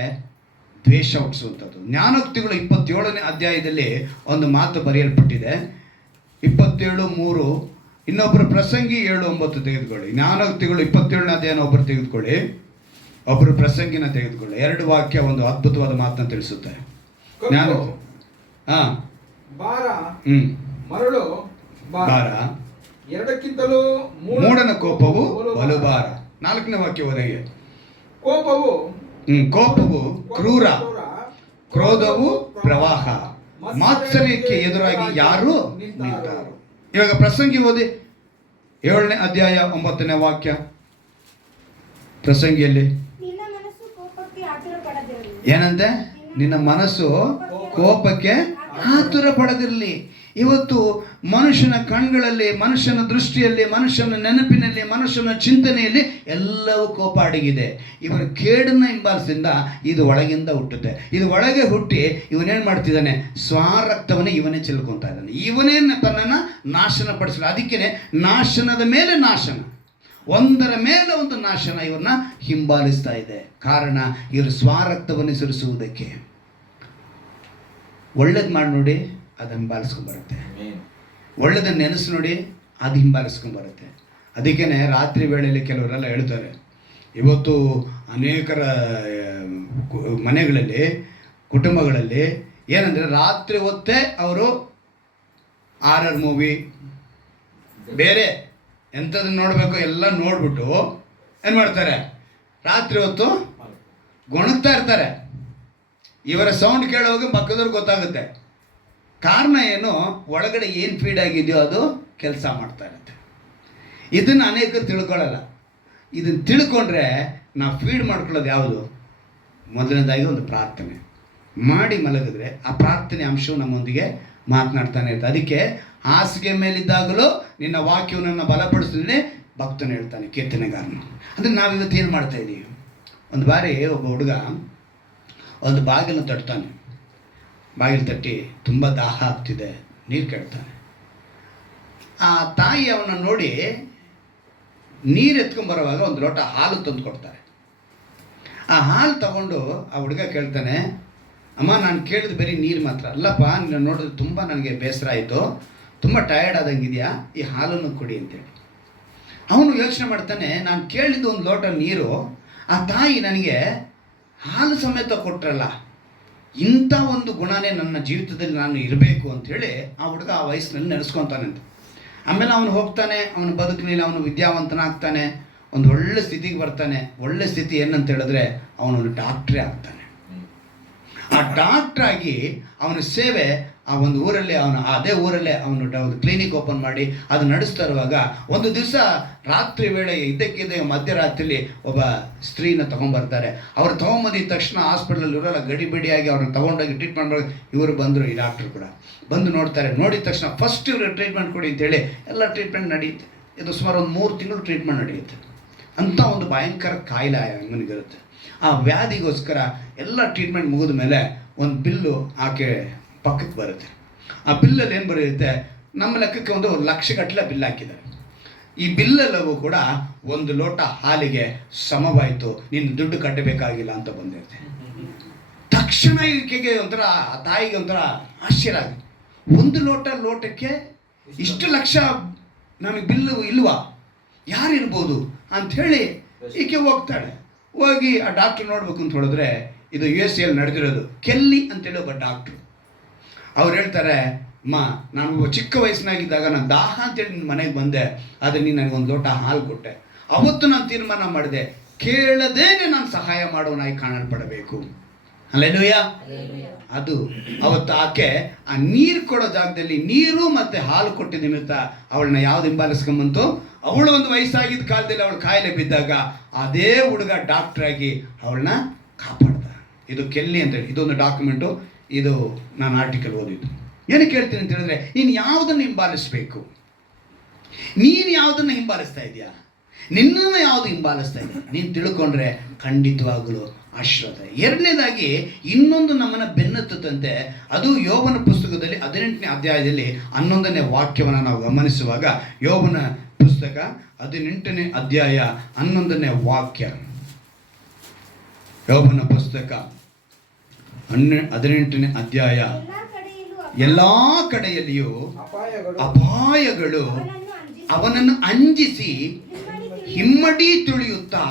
ದ್ವೇಷ ಹುಟ್ಟಿಸುವಂಥದ್ದು. ಜ್ಞಾನೋಕ್ತಿಗಳು 27ನೇ ಅಧ್ಯಾಯದಲ್ಲಿ ಒಂದು ಮಾತು ಬರೆಯಲ್ಪಟ್ಟಿದೆ. 27:3. ಇನ್ನೊಬ್ಬರು ಪ್ರಸಂಗಿ 7:9 ತೆಗೆದುಕೊಳ್ಳಿ. ಜ್ಞಾನೋಕ್ತಿಗಳು 27ನೇ ಅಧ್ಯಾಯನ ಒಬ್ಬರು ತೆಗೆದುಕೊಳ್ಳಿ, ಒಬ್ಬರು ಪ್ರಸಂಗಿನ ತೆಗೆದುಕೊಳ್ಳಿ. 2 ವಾಕ್ಯ ಒಂದು ಅದ್ಭುತವಾದ ಮಾತನ್ನು ತಿಳಿಸುತ್ತೆ. ಜ್ಞಾನ ಭಾರ, ಮರಳು ಭಾರ, ಎರಡಕ್ಕಿಂತಲೂ ಮೂಢನ ಕೋಪವು ಬಲುಭಾರ. 4ನೇ ವಾಕ್ಯ ಓದಿಗೆ. ಕೋಪವು ಕ್ರೂರ, ಕ್ರೋಧವು ಪ್ರವಾಹ, ಮಾತ್ಸರ್ಯಕ್ಕೆ ಎದುರಾಗಿ ಯಾರು ನಿಂತಾರು. ಇವಾಗ ಪ್ರಸಂಗಿ ಓದಿ 7ನೇ ಅಧ್ಯಾಯ 9ನೇ ವಾಕ್ಯ. ಪ್ರಸಂಗಿಯಲ್ಲಿ ಏನಂತೆ? ನಿನ್ನ ಮನಸ್ಸು ಕೋಪಕ್ಕೆ ಆತುರ ಪಡದಿರಲಿ. ಇವತ್ತು ಮನುಷ್ಯನ ಕಣ್ಗಳಲ್ಲಿ, ಮನುಷ್ಯನ ದೃಷ್ಟಿಯಲ್ಲಿ, ಮನುಷ್ಯನ ನೆನಪಿನಲ್ಲಿ, ಮನುಷ್ಯನ ಚಿಂತನೆಯಲ್ಲಿ ಎಲ್ಲವೂ ಕೋಪ ಅಡಗಿದೆ. ಇವರ ಕೇಡನ್ನ ಹಿಂಬಾಲಿಸಿದ ಇದು ಒಳಗಿಂದ ಹುಟ್ಟುತ್ತೆ. ಇದು ಒಳಗೆ ಹುಟ್ಟಿ ಇವನೇನು ಮಾಡ್ತಿದ್ದಾನೆ? ಸ್ವರಕ್ತವನ್ನೇ ಇವನೇ ಚೆಲ್ಕೊತಾ ಇದ್ದಾನೆ. ಇವನೇ ತನ್ನನ್ನು ನಾಶನ ಪಡಿಸಲು. ಅದಕ್ಕೇ ನಾಶನದ ಮೇಲೆ ನಾಶನ, ಒಂದರ ಮೇಲೆ ಒಂದು ನಾಶನ ಇವ್ರನ್ನ ಹಿಂಬಾಲಿಸ್ತಾ ಇದೆ. ಕಾರಣ ಇವರು ಸ್ವರಕ್ತವನ್ನು ಸುರಿಸುವುದಕ್ಕೆ. ಒಳ್ಳೇದು ಮಾಡಿ ನೋಡಿ, ಅದು ಹಿಂಬಾಲಿಸ್ಕೊಂಡ್ಬರುತ್ತೆ. ಒಳ್ಳೆದನ್ನು ನೆನೆಸು ನೋಡಿ, ಅದು ಹಿಂಬಾಲಿಸ್ಕೊಂಡ್ಬರುತ್ತೆ. ಅದಕ್ಕೇ ರಾತ್ರಿ ವೇಳೆಯಲ್ಲಿ ಕೆಲವರೆಲ್ಲ ಹೇಳ್ತಾರೆ, ಇವತ್ತು ಅನೇಕರ ಮನೆಗಳಲ್ಲಿ, ಕುಟುಂಬಗಳಲ್ಲಿ ಏನಂದರೆ ರಾತ್ರಿ ಹೊತ್ತೇ ಅವರು ಹಾರರ್ ಮೂವಿ, ಬೇರೆ ಎಂಥದನ್ನು ನೋಡಬೇಕು ಎಲ್ಲ ನೋಡ್ಬಿಟ್ಟು ಏನು ಮಾಡ್ತಾರೆ, ರಾತ್ರಿ ಹೊತ್ತು ಗೊಣಗ್ತಾ ಇರ್ತಾರೆ. ಇವರ ಸೌಂಡ್ ಕೇಳೋವಾಗ ಪಕ್ಕದವ್ರಿಗೆ ಗೊತ್ತಾಗುತ್ತೆ. ಕಾರಣ ಏನು? ಒಳಗಡೆ ಏನು ಫೀಡ್ ಆಗಿದೆಯೋ ಅದು ಕೆಲಸ ಮಾಡ್ತಾ ಇರುತ್ತೆ. ಇದನ್ನು ಅನೇಕರು ತಿಳ್ಕೊಳ್ಳಲ್ಲ. ಇದನ್ನು ತಿಳ್ಕೊಂಡ್ರೆ ನಾವು ಫೀಡ್ ಮಾಡ್ಕೊಳ್ಳೋದು ಯಾವುದು? ಮೊದಲನೇದಾಗಿ ಒಂದು ಪ್ರಾರ್ಥನೆ ಮಾಡಿ ಮಲಗಿದ್ರೆ ಆ ಪ್ರಾರ್ಥನೆ ಅಂಶವು ನಮ್ಮೊಂದಿಗೆ ಮಾತನಾಡ್ತಾನೆ ಇರುತ್ತೆ. ಅದಕ್ಕೆ ಹಾಸಿಗೆ ಮೇಲಿದ್ದಾಗಲೂ ನಿನ್ನ ವಾಕ್ಯವನ್ನು ಬಲಪಡಿಸಿದ್ರೆ ಭಕ್ತನು ಹೇಳ್ತಾನೆ, ಕೀರ್ತನೆಗಾರನು. ಅಂದರೆ ನಾವಿವತ್ತು ಏನು ಮಾಡ್ತಾ ಇದ್ದೀವಿ? ಒಂದು ಬಾರಿ ಒಬ್ಬ ಹುಡುಗ ಒಂದು ಬಾಗಿಲು ತಟ್ತಾನೆ. ಬಾಗಿಲು ತಟ್ಟಿ ತುಂಬ ದಾಹ ಆಗ್ತಿದೆ, ನೀರು ಕೇಳ್ತಾನೆ. ಆ ತಾಯಿ ಅವನ್ನ ನೋಡಿ ನೀರು ಎತ್ಕೊಂಡ್ಬರುವಾಗ ಒಂದು ಲೋಟ ಹಾಲು ತಂದು ಕೊಡ್ತಾರೆ. ಆ ಹಾಲು ತಗೊಂಡು ಆ ಹುಡುಗ ಕೇಳ್ತಾನೆ, ಅಮ್ಮ ನಾನು ಕೇಳಿದ ಬರೀ ನೀರು ಮಾತ್ರ ಅಲ್ಲಪ್ಪ, ನೀನು ನೋಡಿದ್ರೆ ತುಂಬ ನನಗೆ ಬೇಸರ ಆಯಿತು, ತುಂಬ ಟಯರ್ಡ್ ಆದಂಗಿದೆಯಾ, ಈ ಹಾಲನ್ನು ಕೊಡಿ ಅಂತೇಳಿ. ಅವನು ಯೋಚನೆ ಮಾಡ್ತಾನೆ, ನಾನು ಕೇಳಿದ್ದು ಒಂದು ಲೋಟ ನೀರು, ಆ ತಾಯಿ ನನಗೆ ಹಾಲು ಸಮೇತ ಕೊಟ್ರಲ್ಲ, ಇಂಥ ಒಂದು ಗುಣನೇ ನನ್ನ ಜೀವಿತದಲ್ಲಿ ನಾನು ಇರಬೇಕು ಅಂಥೇಳಿ ಆ ಹುಡುಗ ಆ ವಯಸ್ಸಿನಲ್ಲಿ ನೆನೆಸ್ಕೊತಾನಂತೆ. ಆಮೇಲೆ ಅವನು ಹೋಗ್ತಾನೆ, ಅವನ ಬದುಕಿನಲ್ಲಿ ಅವನು ವಿದ್ಯಾವಂತನಾಗ್ತಾನೆ, ಒಂದು ಒಳ್ಳೆ ಸ್ಥಿತಿಗೆ ಬರ್ತಾನೆ. ಒಳ್ಳೆ ಸ್ಥಿತಿ ಏನಂತ ಹೇಳಿದ್ರೆ ಅವನೊಂದು ಡಾಕ್ಟ್ರೇ ಆಗ್ತಾನೆ. ಆ ಡಾಕ್ಟ್ರಾಗಿ ಅವನ ಸೇವೆ ಆ ಒಂದು ಊರಲ್ಲಿ, ಅದೇ ಊರಲ್ಲೇ ಅವನು ಒಂದು ಕ್ಲಿನಿಕ್ ಓಪನ್ ಮಾಡಿ ಅದು ನಡೆಸ್ತಾ ಇರುವಾಗ ಒಂದು ದಿವಸ ರಾತ್ರಿ ವೇಳೆ ಇದ್ದಕ್ಕಿದ್ದ ಮಧ್ಯರಾತ್ರಿಲಿ ಒಬ್ಬ ಸ್ತ್ರೀನ ತೊಗೊಂಬರ್ತಾರೆ. ಅವ್ರು ತೊಗೊಂಬಂದಿದ ತಕ್ಷಣ ಹಾಸ್ಪಿಟ್ಲಲ್ಲಿ ಇರೋಲ್ಲ, ಗಡಿಬಿಡಿಯಾಗಿ ಅವ್ರನ್ನ ತೊಗೊಂಡೋಗಿ ಟ್ರೀಟ್ಮೆಂಟ್ ಮಾಡಿ ಇವರು ಬಂದರು. ಈ ಡಾಕ್ಟ್ರು ಕೂಡ ಬಂದು ನೋಡ್ತಾರೆ. ನೋಡಿದ ತಕ್ಷಣ ಫಸ್ಟ್ ಇವ್ರಿಗೆ ಟ್ರೀಟ್ಮೆಂಟ್ ಕೊಡಿ ಅಂತೇಳಿ ಎಲ್ಲ ಟ್ರೀಟ್ಮೆಂಟ್ ನಡೆಯುತ್ತೆ. ಇದು ಸುಮಾರು ಒಂದು 3 ತಿಂಗಳು ಟ್ರೀಟ್ಮೆಂಟ್ ನಡೆಯುತ್ತೆ. ಅಂಥ ಒಂದು ಭಯಂಕರ ಕಾಯಿಲೆ ಇವನಿಗಿರುತ್ತೆ. ಆ ವ್ಯಾಧಿಗೋಸ್ಕರ ಎಲ್ಲ ಟ್ರೀಟ್ಮೆಂಟ್ ಮುಗಿದ ಮೇಲೆ ಒಂದು ಬಿಲ್ಲು ಆಕೆ ಪಕ್ಕಕ್ಕೆ ಬರುತ್ತೆ. ಆ ಬಿಲ್ಲಲ್ಲಿ ಏನು ಬರೆಯುತ್ತೆ, ನಮ್ಮ ಲೆಕ್ಕಕ್ಕೆ ಒಂದು 1 ಲಕ್ಷಗಟ್ಟಲೆ ಬಿಲ್ ಹಾಕಿದ್ದಾರೆ. ಈ ಬಿಲ್ಲೆಲ್ಲವೂ ಕೂಡ 1 ಲೋಟ ಹಾಲಿಗೆ ಸಮವಾಯಿತು, ನೀನು ದುಡ್ಡು ಕಟ್ಟಬೇಕಾಗಿಲ್ಲ ಅಂತ ಬಂದಿರುತ್ತೆ. ತಕ್ಷಣ ಈಕೆಗೆ ಒಂಥರ, ಆ ತಾಯಿಗೆ ಒಂಥರ ಆಶ್ಚರ್ಯ ಆಗಿದೆ. 1 ಲೋಟಕ್ಕೆ ಇಷ್ಟು ಲಕ್ಷ ನಮಗೆ ಬಿಲ್ಲು ಇಲ್ವಾ, ಯಾರಿರ್ಬೋದು ಅಂಥೇಳಿ ಈಕೆ ಹೋಗ್ತಾಳೆ. ಹೋಗಿ ಆ ಡಾಕ್ಟ್ರ್ ನೋಡ್ಬೇಕು ಅಂತ ಹೇಳಿದ್ರೆ, ಇದು USA ನಡೆದಿರೋದು, ಕೆಲ್ಲಿ ಅಂತೇಳಿ ಒಬ್ಬ ಡಾಕ್ಟ್ರು. ಅವ್ರು ಹೇಳ್ತಾರೆ, ಅಮ್ಮ ನಾನು ಚಿಕ್ಕ ವಯಸ್ಸಿನಾಗಿದ್ದಾಗ ನಾನು ದಾಹ ಅಂತೇಳಿ ನಿನ್ನ ಮನೆಗೆ ಬಂದೆ, ಆದರೆ ನೀನು ನನಗೊಂದು ಲೋಟ ಹಾಲು ಕೊಟ್ಟೆ. ಅವತ್ತು ನಾನು ತೀರ್ಮಾನ ಮಾಡಿದೆ, ಕೇಳದೇನೆ ನಾನು ಸಹಾಯ ಮಾಡೋನಾಗಿ ಕಾಣಲ್ಪಡಬೇಕು. ಹಲ್ಲೆಲೂಯಾ. ಅದು ಅವತ್ತು ಆಕೆ ಆ ನೀರು ಕೊಡೋ ಜಾಗದಲ್ಲಿ ನೀರು ಮತ್ತು ಹಾಲು ಕೊಟ್ಟಿದ್ದ ನಿಮಿತ್ತ ಅವಳನ್ನ ಯಾವ್ದು ಹಿಂಬಾಲಿಸ್ಕೊಂಬಂತು. ಅವಳು ಒಂದು ವಯಸ್ಸಾಗಿದ್ದ ಕಾಲದಲ್ಲಿ ಅವಳು ಕಾಯಿಲೆ ಬಿದ್ದಾಗ ಅದೇ ಹುಡುಗ ಡಾಕ್ಟ್ರಾಗಿ ಅವಳನ್ನ ಕಾಪಾಡ್ದ. ಇದು ಕೆಲ್ಲಿ ಅಂತೇಳಿ ಇದೊಂದು ಡಾಕ್ಯುಮೆಂಟು, ಇದು ನಾನು ಆರ್ಟಿಕಲ್ ಓದಿದ್ದು. ಏನಕ್ಕೆ ಹೇಳ್ತೀನಿ ಅಂತ ಹೇಳಿದ್ರೆ, ನೀನು ಯಾವುದನ್ನು ಹಿಂಬಾಲಿಸಬೇಕು? ನೀನು ಯಾವುದನ್ನು ಹಿಂಬಾಲಿಸ್ತಾ ಇದೆಯಾ? ನಿನ್ನನ್ನು ಯಾವುದು ಹಿಂಬಾಲಿಸ್ತಾ ಇದೆ? ನೀನು ತಿಳ್ಕೊಂಡ್ರೆ ಖಂಡಿತವಾಗಲೂ ಆಶೀರ್ವಾದ. ಎರಡನೇದಾಗಿ ಇನ್ನೊಂದು ನಮ್ಮನ್ನು ಬೆನ್ನತ್ತಂತೆ, ಅದು ಯೋಬನ ಪುಸ್ತಕದಲ್ಲಿ 18ನೇ ಅಧ್ಯಾಯದಲ್ಲಿ 11ನೇ ವಾಕ್ಯವನ್ನು ನಾವು ಗಮನಿಸುವಾಗ, ಯೋಬನ ಪುಸ್ತಕ 18ನೇ ಅಧ್ಯಾಯ 11ನೇ ವಾಕ್ಯ. ಯೋಬನ ಪುಸ್ತಕ 18ನೇ ಅಧ್ಯಾಯ. ಎಲ್ಲ ಕಡೆಯಲ್ಲಿಯೂ ಅಪಾಯಗಳು ಅವನನ್ನು ಅಂಜಿಸಿ ಹಿಮ್ಮಡಿ ತುಳಿಯುತ್ತಾ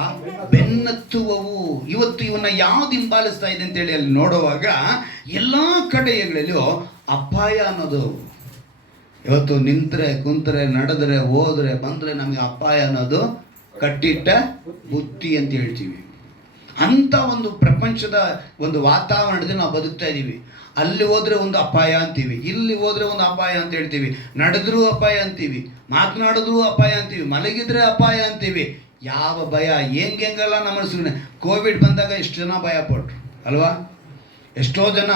ಬೆನ್ನತ್ತುವವು. ಇವತ್ತು ಇವನ್ನ ಯಾವ್ದು ಹಿಂಬಾಲಿಸ್ತಾ ಇದೆ ಅಂತೇಳಿ ಅಲ್ಲಿ ನೋಡುವಾಗ ಎಲ್ಲ ಕಡೆಗಳಲ್ಲೂ ಅಪಾಯ ಅನ್ನೋದು. ಇವತ್ತು ನಿಂತರೆ ಕುಂತರೆ ನಡೆದರೆ ಹೋದರೆ ಬಂದರೆ ನಮಗೆ ಅಪಾಯ ಅನ್ನೋದು ಕಟ್ಟಿಟ್ಟ ಬುತ್ತಿ ಅಂತ ಹೇಳ್ತೀವಿ. ಅಂಥ ಒಂದು ಪ್ರಪಂಚದ ಒಂದು ವಾತಾವರಣದಲ್ಲಿ ನಾವು ಬದುಕ್ತಾ ಇದ್ದೀವಿ. ಅಲ್ಲಿ ಹೋದರೆ ಒಂದು ಅಪಾಯ ಅಂತೀವಿ, ಇಲ್ಲಿ ಹೋದರೆ ಒಂದು ಅಪಾಯ ಅಂತ ಹೇಳ್ತೀವಿ, ನಡೆದ್ರೂ ಅಪಾಯ ಅಂತೀವಿ, ಮಾತನಾಡಿದ್ರೂ ಅಪಾಯ ಅಂತೀವಿ, ಮಲಗಿದ್ರೆ ಅಪಾಯ ಅಂತೀವಿ. ಯಾವ ಭಯ ಹೆಂಗೆಲ್ಲ ನಮ್ಮ ಸುಮ್ಮನೆ. ಕೋವಿಡ್ ಬಂದಾಗ ಎಷ್ಟು ಜನ ಭಯ ಪಟ್ರು ಅಲ್ವಾ? ಎಷ್ಟೋ ಜನ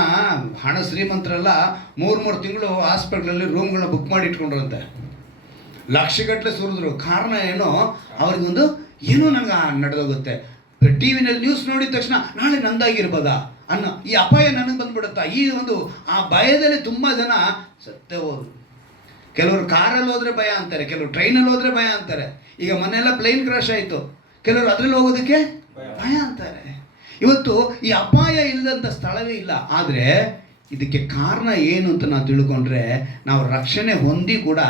ಹಣ ಶ್ರೀಮಂತರೆಲ್ಲ 3 ತಿಂಗಳು ಹಾಸ್ಪಿಟ್ಲಲ್ಲಿ ರೂಮ್ಗಳನ್ನ ಬುಕ್ ಮಾಡಿ ಇಟ್ಕೊಂಡ್ರಂತೆ, ಲಕ್ಷಗಟ್ಟಲೆ ಸುರಿದ್ರು. ಕಾರಣ ಏನೋ ಅವ್ರಿಗೊಂದು ಏನೋ ನನಗೆ ನಡೆದೋಗುತ್ತೆ, ಟಿ ವಿನಲ್ಲಿ ನ್ಯೂಸ್ ನೋಡಿದ ತಕ್ಷಣ ನಾಳೆ ನಂದಾಗಿರ್ಬೋದಾ ಅನ್ನೋ ಈ ಅಪಾಯ ನನಗೆ ಬಂದ್ಬಿಡುತ್ತಾ, ಈ ಒಂದು ಆ ಭಯದಲ್ಲಿ ತುಂಬ ಜನ ಸತ್ತೇ ಹೋದ್ರು. ಕೆಲವರು ಕಾರಲ್ಲಿ ಹೋದರೆ ಭಯ ಅಂತಾರೆ, ಕೆಲವರು ಟ್ರೈನಲ್ಲಿ ಹೋದರೆ ಭಯ ಅಂತಾರೆ. ಈಗ ಮೊನ್ನೆಲ್ಲ ಪ್ಲೇನ್ ಕ್ರಾಶ್ ಆಯಿತು, ಕೆಲವರು ಅದರಲ್ಲಿ ಹೋಗೋದಕ್ಕೆ ಭಯ ಅಂತಾರೆ. ಇವತ್ತು ಈ ಅಪಾಯ ಇಲ್ಲದಂಥ ಸ್ಥಳವೇ ಇಲ್ಲ. ಆದರೆ ಇದಕ್ಕೆ ಕಾರಣ ಏನು ಅಂತ ನಾವು ತಿಳ್ಕೊಂಡ್ರೆ, ನಾವು ರಕ್ಷಣೆ ಹೊಂದಿ ಕೂಡ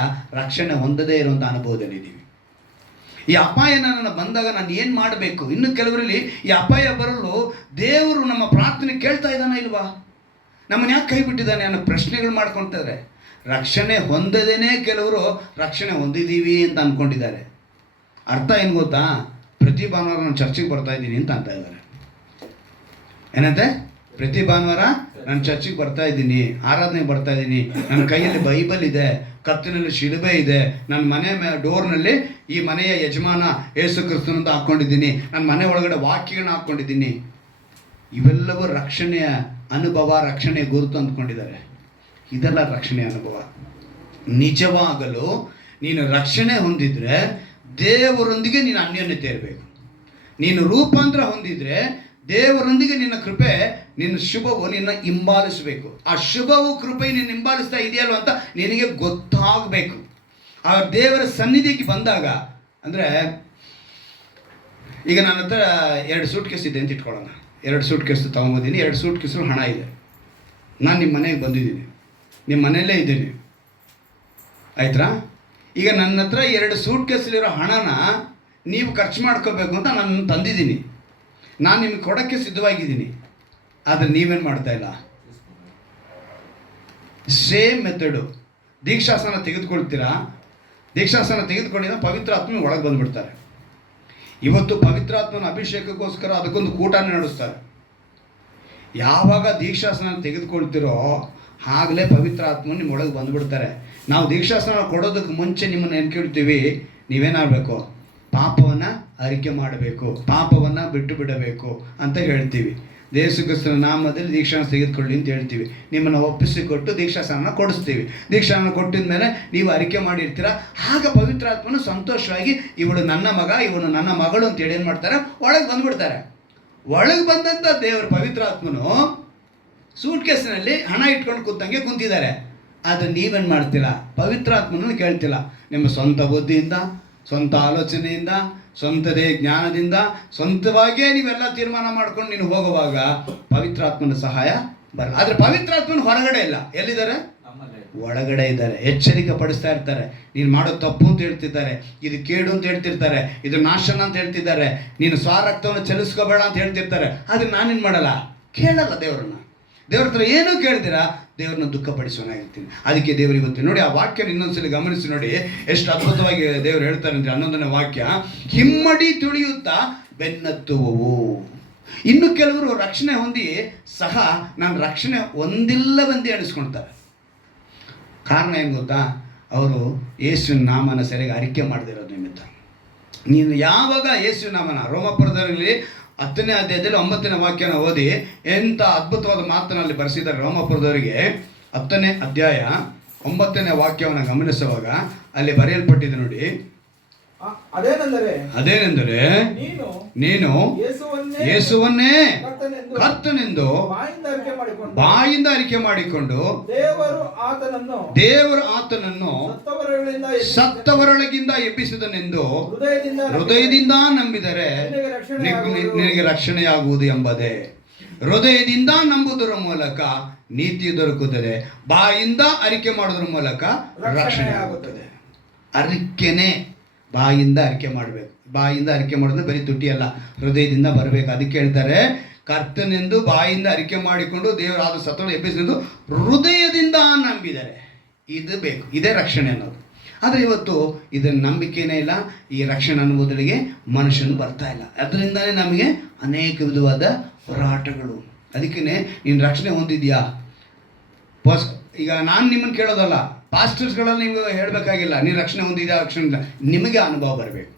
ರಕ್ಷಣೆ ಹೊಂದದೇ ಇರುವಂಥ ಅನುಭವದಲ್ಲಿದ್ದೀವಿ. ಈ ಅಪಾಯ ನನ್ನ ಬಂದಾಗ ನಾನು ಏನು ಮಾಡಬೇಕು? ಇನ್ನು ಕೆಲವರಲ್ಲಿ ಈ ಅಪಾಯ ಬರಲು ದೇವರು ನಮ್ಮ ಪ್ರಾರ್ಥನೆ ಕೇಳ್ತಾ ಇದ್ದಾನ ಇಲ್ವಾ, ನಮ್ಮನ್ನು ಯಾಕೆ ಕೈ ಬಿಟ್ಟಿದ್ದಾನೆ ಅನ್ನೋ ಪ್ರಶ್ನೆಗಳು ಮಾಡ್ಕೊಳ್ತಾರೆ. ರಕ್ಷಣೆ ಹೊಂದದೇನೆ ಕೆಲವರು ರಕ್ಷಣೆ ಹೊಂದಿದ್ದೀವಿ ಅಂತ ಅಂದ್ಕೊಂಡಿದ್ದಾರೆ. ಅರ್ಥ ಏನು ಗೊತ್ತಾ? ಪ್ರತಿ ಭಾನುವಾರ ನಾನು ಚರ್ಚಿಗೆ ಬರ್ತಾ ಇದ್ದೀನಿ ಅಂತ ಇದ್ದಾರೆ. ಏನಂತೆ? ಪ್ರತಿ ಭಾನುವಾರ ನಾನು ಚರ್ಚಿಗೆ ಬರ್ತಾ ಇದ್ದೀನಿ, ಆರಾಧನೆಗೆ ಬರ್ತಾ ಇದ್ದೀನಿ, ನನ್ನ ಕೈಯಲ್ಲಿ ಬೈಬಲ್ ಇದೆ, ಕತ್ತಿನಲ್ಲಿ ಶಿಲುಬೆ ಇದೆ, ನನ್ನ ಮನೆ ಡೋರ್ನಲ್ಲಿ ಈ ಮನೆಯ ಯಜಮಾನ ಯೇಸು ಕ್ರಿಸ್ತನಂತ ಹಾಕ್ಕೊಂಡಿದ್ದೀನಿ, ನನ್ನ ಮನೆ ಒಳಗಡೆ ವಾಕ್ಯಗಳನ್ನ ಹಾಕ್ಕೊಂಡಿದ್ದೀನಿ. ಇವೆಲ್ಲವೂ ರಕ್ಷಣೆಯ ಅನುಭವ, ರಕ್ಷಣೆಯ ಗುರುತು ಅಂದ್ಕೊಂಡಿದ್ದಾರೆ. ಇದೆಲ್ಲ ರಕ್ಷಣೆಯ ಅನುಭವ. ನಿಜವಾಗಲು ನೀನು ರಕ್ಷಣೆ ಹೊಂದಿದ್ರೆ ದೇವರೊಂದಿಗೆ ನೀನು ಅನ್ಯೋನ್ಯತೆ ಇರಬೇಕು. ನೀನು ರೂಪಾಂತರ ಹೊಂದಿದ್ರೆ ದೇವರೊಂದಿಗೆ ನಿನ್ನ ಕೃಪೆ, ನಿನ್ನ ಶುಭವು ನಿನ್ನ ಹಿಂಬಾಲಿಸಬೇಕು. ಆ ಶುಭವು ಕೃಪೆ ನಿನ್ನ ಹಿಂಬಾಲಿಸ್ತಾ ಇದೆಯಲ್ವ ಅಂತ ನಿನಗೆ ಗೊತ್ತಾಗಬೇಕು. ಆ ದೇವರ ಸನ್ನಿಧಿಗೆ ಬಂದಾಗ, ಅಂದರೆ ಈಗ ನನ್ನ ಹತ್ರ 2 ಸೂಟ್ ಕೇಸ್ ಇದೆ ಅಂತ ಇಟ್ಕೊಳ್ಳೋಣ. 2 ಸೂಟ್ ಕೇಸ್ ತೊಗೊಂಬಂದಿನಿ, 2 ಸೂಟ್ ಕೇಸಲ್ಲಿ ಹಣ ಇದೆ. ನಾನು ನಿಮ್ಮ ಮನೆಗೆ ಬಂದಿದ್ದೀನಿ, ನಿಮ್ಮ ಮನೆಯಲ್ಲೇ ಇದ್ದೀನಿ, ಆಯ್ತಾ? ಈಗ ನನ್ನ ಹತ್ರ 2 ಸೂಟ್ ಕೇಸಲ್ಲಿರೋ ಹಣನ ನೀವು ಖರ್ಚು ಮಾಡ್ಕೋಬೇಕು ಅಂತ ನಾನು ತಂದಿದ್ದೀನಿ, ನಾನು ನಿಮಗೆ ಕೊಡೋಕ್ಕೆ ಸಿದ್ಧವಾಗಿದ್ದೀನಿ. ಆದರೆ ನೀವೇನು ಮಾಡ್ತಾ ಇಲ್ಲ. Same method. ದೀಕ್ಷಾಸನ ತೆಗೆದುಕೊಳ್ತೀರಾ, ದೀಕ್ಷಾಸನ ತೆಗೆದುಕೊಂಡಿದ್ರೆ ಪವಿತ್ರ ಆತ್ಮ ಒಳಗೆ ಬಂದುಬಿಡ್ತಾರೆ. ಇವತ್ತು ಪವಿತ್ರಾತ್ಮನ ಅಭಿಷೇಕಕ್ಕೋಸ್ಕರ ಅದಕ್ಕೊಂದು ಕೂಟ ನಡೆಸ್ತಾರೆ. ಯಾವಾಗ ದೀಕ್ಷಾಸನ ತೆಗೆದುಕೊಳ್ತಿರೋ ಆಗಲೇ ಪವಿತ್ರ ಆತ್ಮ ನಿಮ್ಮ ಒಳಗೆ ಬಂದುಬಿಡ್ತಾರೆ. ನಾವು ದೀಕ್ಷಾಸನ ಕೊಡೋದಕ್ಕೆ ಮುಂಚೆ ನಿಮ್ಮನ್ನು ಏನು ಕೇಳ್ತೀವಿ? ನೀವೇನಾಗಬೇಕು? ಪಾಪವನ್ನು ಅರಿಕೆ ಮಾಡಬೇಕು, ಪಾಪವನ್ನು ಬಿಟ್ಟು ಬಿಡಬೇಕು ಅಂತ ಹೇಳ್ತೀವಿ. ಯೇಸು ಕ್ರಿಸ್ತನ ನಾಮದಲ್ಲಿ ದೀಕ್ಷಾನ ತೆಗೆದುಕೊಳ್ಳಿ ಅಂತ ಹೇಳ್ತೀವಿ. ನಿಮ್ಮನ್ನು ಒಪ್ಪಿಸಿಕೊಟ್ಟು ದೀಕ್ಷಾಸನ ಕೊಡಿಸ್ತೀವಿ. ದೀಕ್ಷಾನ ಕೊಟ್ಟಿದ ಮೇಲೆ ನೀವು ಅರಿಕೆ ಮಾಡಿರ್ತೀರ. ಆಗ ಪವಿತ್ರಾತ್ಮನು ಸಂತೋಷವಾಗಿ ಇವಳು ನನ್ನ ಮಗ, ಇವನು ನನ್ನ ಮಗಳು ಅಂತೇಳಿ ಏನು ಮಾಡ್ತಾರೆ? ಒಳಗೆ ಬಂದುಬಿಡ್ತಾರೆ. ಒಳಗೆ ಬಂದಂಥ ದೇವರು ಪವಿತ್ರಾತ್ಮನು ಸೂಟ್ ಕೇಸಿನಲ್ಲಿ ಹಣ ಇಟ್ಕೊಂಡು ಕೂತಂಗೆ ಕುಂತಿದ್ದಾರೆ. ಆದರೆ ನೀವೇನು ಮಾಡ್ತೀರಾ? ಪವಿತ್ರಾತ್ಮನನ್ನು ಕೇಳ್ತಿಲ್ಲ. ನಿಮ್ಮ ಸ್ವಂತ ಬುದ್ಧಿಯಿಂದ, ಸ್ವಂತ ಆಲೋಚನೆಯಿಂದ, ಸ್ವಂತದೇ ಜ್ಞಾನದಿಂದ, ಸ್ವಂತವಾಗಿಯೇ ನೀವೆಲ್ಲ ತೀರ್ಮಾನ ಮಾಡ್ಕೊಂಡು ನೀನು ಹೋಗುವಾಗ ಪವಿತ್ರಾತ್ಮನ ಸಹಾಯ ಬರಲ್ಲ. ಆದರೆ ಪವಿತ್ರಾತ್ಮನ ಹೊರಗಡೆ ಇಲ್ಲ, ಎಲ್ಲಿದ್ದಾರೆ? ಒಳಗಡೆ ಇದ್ದಾರೆ. ಎಚ್ಚರಿಕೆ ಪಡಿಸ್ತಾ ಇರ್ತಾರೆ. ನೀನು ಮಾಡೋ ತಪ್ಪು ಅಂತ ಹೇಳ್ತಿದ್ದಾರೆ, ಇದು ಕೇಡು ಅಂತ ಹೇಳ್ತಿರ್ತಾರೆ, ಇದು ನಾಶನ ಅಂತ ಹೇಳ್ತಿದ್ದಾರೆ, ನೀನು ಸ್ವರಕ್ತವನ್ನು ಚಲಿಸ್ಕೋಬೇಡ ಅಂತ ಹೇಳ್ತಿರ್ತಾರೆ. ಆದರೆ ನಾನೇನು ಮಾಡಲ್ಲ, ಕೇಳಲ್ಲ ದೇವರನ್ನ. ದೇವ್ರ ಹತ್ರ ಏನೂ ಕೇಳ್ತೀರಾ, ದೇವ್ರನ್ನ ದುಃಖಪಡಿಸೋನಾಗಿರ್ತೀನಿ. ಅದಕ್ಕೆ ದೇವರು ಇವತ್ತು ನೋಡಿ, ಆ ವಾಕ್ಯನ ಇನ್ನೊಂದ್ಸಲಿ ಗಮನಿಸಿ ನೋಡಿ, ಎಷ್ಟು ಅದ್ಭುತವಾಗಿ ದೇವರು ಹೇಳ್ತಾರೆ ಅಂದರೆ 11ನೇ ವಾಕ್ಯ, ಹಿಮ್ಮಡಿ ತುಳಿಯುತ್ತಾ ಬೆನ್ನತ್ತುವವು. ಇನ್ನು ಕೆಲವರು ರಕ್ಷಣೆ ಹೊಂದಿ ಸಹ ನಾನು ರಕ್ಷಣೆ ಹೊಂದಿಲ್ಲವೆಂದು ಎಣಿಸ್ಕೊಳ್ತಾರೆ. ಕಾರಣ ಏನು ಗೊತ್ತಾ? ಅವರು ಯೇಸುವಿನ ನಾಮನ ಸರಿಯಾಗಿ ಅರಿಕೆ ಮಾಡದಿರೋದು ನಿಮಿತ್ತ. ನೀನು ಯಾವಾಗ ಯೇಸುವಿನ ನಾಮನ, ರೋಮಾಪುರದಲ್ಲಿ 10ನೇ ಅಧ್ಯಾಯದಲ್ಲಿ 9ನೇ ವಾಕ್ಯನ ಓದಿ, ಎಂಥ ಅದ್ಭುತವಾದ ಮಾತನಲ್ಲಿ ಬರೆಸಿದ್ದಾರೆ ರೋಮಾಪುರದವರಿಗೆ. 10ನೇ ಅಧ್ಯಾಯ 9ನೇ ವಾಕ್ಯವನ್ನು ಗಮನಿಸುವಾಗ ಅಲ್ಲಿ ಬರೆಯಲ್ಪಟ್ಟಿದೆ ನೋಡಿ, ಅದೇನೆಂದರೆ ನೀನು ಯೇಸುವನ್ನೇ ಕರ್ತನೆಂದು ಬಾಯಿಂದ ಅರಿಕೆ ಮಾಡಿಕೊಂಡು ದೇವರು ಆತನನ್ನು ಸತ್ತವರೊಳಗಿಂದ ಎಬ್ಬಿಸಿದನೆಂದು ಹೃದಯದಿಂದ ನಂಬಿದರೆ ನಿನಗೆ ರಕ್ಷಣೆಯಾಗುವುದು ಎಂಬುದೇ. ಹೃದಯದಿಂದ ನಂಬುವುದರ ಮೂಲಕ ನೀತಿ ದೊರಕುತ್ತದೆ, ಬಾಯಿಂದ ಅರಿಕೆ ಮಾಡೋದ್ರ ಮೂಲಕ ರಕ್ಷಣೆ ಆಗುತ್ತದೆ. ಅರಿಕೆನೆ ಬಾಯಿಂದ ಅರಿಕೆ ಮಾಡಬೇಕು. ಬಾಯಿಂದ ಅರಿಕೆ ಮಾಡೋದು ಬರೀ ತುಟಿ ಅಲ್ಲ, ಹೃದಯದಿಂದ ಬರಬೇಕು. ಅದಕ್ಕೆ ಹೇಳ್ತಾರೆ, ಕರ್ತನೆಂದು ಬಾಯಿಂದ ಅರಿಕೆ ಮಾಡಿಕೊಂಡು ದೇವರಾದ ಸತ್ತವರನ್ನು ಎಬ್ಬಿಸಿದ್ದು ಹೃದಯದಿಂದ ನಂಬಿದರೆ. ಇದು ಬೇಕು, ಇದೇ ರಕ್ಷಣೆ ಅನ್ನೋದು. ಆದರೆ ಇವತ್ತು ಇದನ್ನು ನಂಬಿಕೆನೇ ಇಲ್ಲ, ಈ ರಕ್ಷಣೆ ಅನ್ನುವುದರಿಗೆ ಮನುಷ್ಯನು ಬರ್ತಾ ಇಲ್ಲ. ಅದರಿಂದನೇ ನಮಗೆ ಅನೇಕ ವಿಧವಾದ ಹೋರಾಟಗಳು. ಅದಕ್ಕೇ ನೀನು ರಕ್ಷಣೆ ಹೊಂದಿದ್ಯಾ? ಈಗ ನಾನು ನಿಮ್ಮನ್ನು ಕೇಳೋದಲ್ಲ, ಪಾಸ್ಟರ್ಸ್ಗಳಲ್ಲಿ ನಿಮ್ಗೆ ಹೇಳಬೇಕಾಗಿಲ್ಲ ನೀನು ರಕ್ಷಣೆ ಹೊಂದಿದ್ಯಾ, ರಕ್ಷಣೆ ಇಲ್ಲ. ನಿಮಗೆ ಅನುಭವ ಬರಬೇಕು.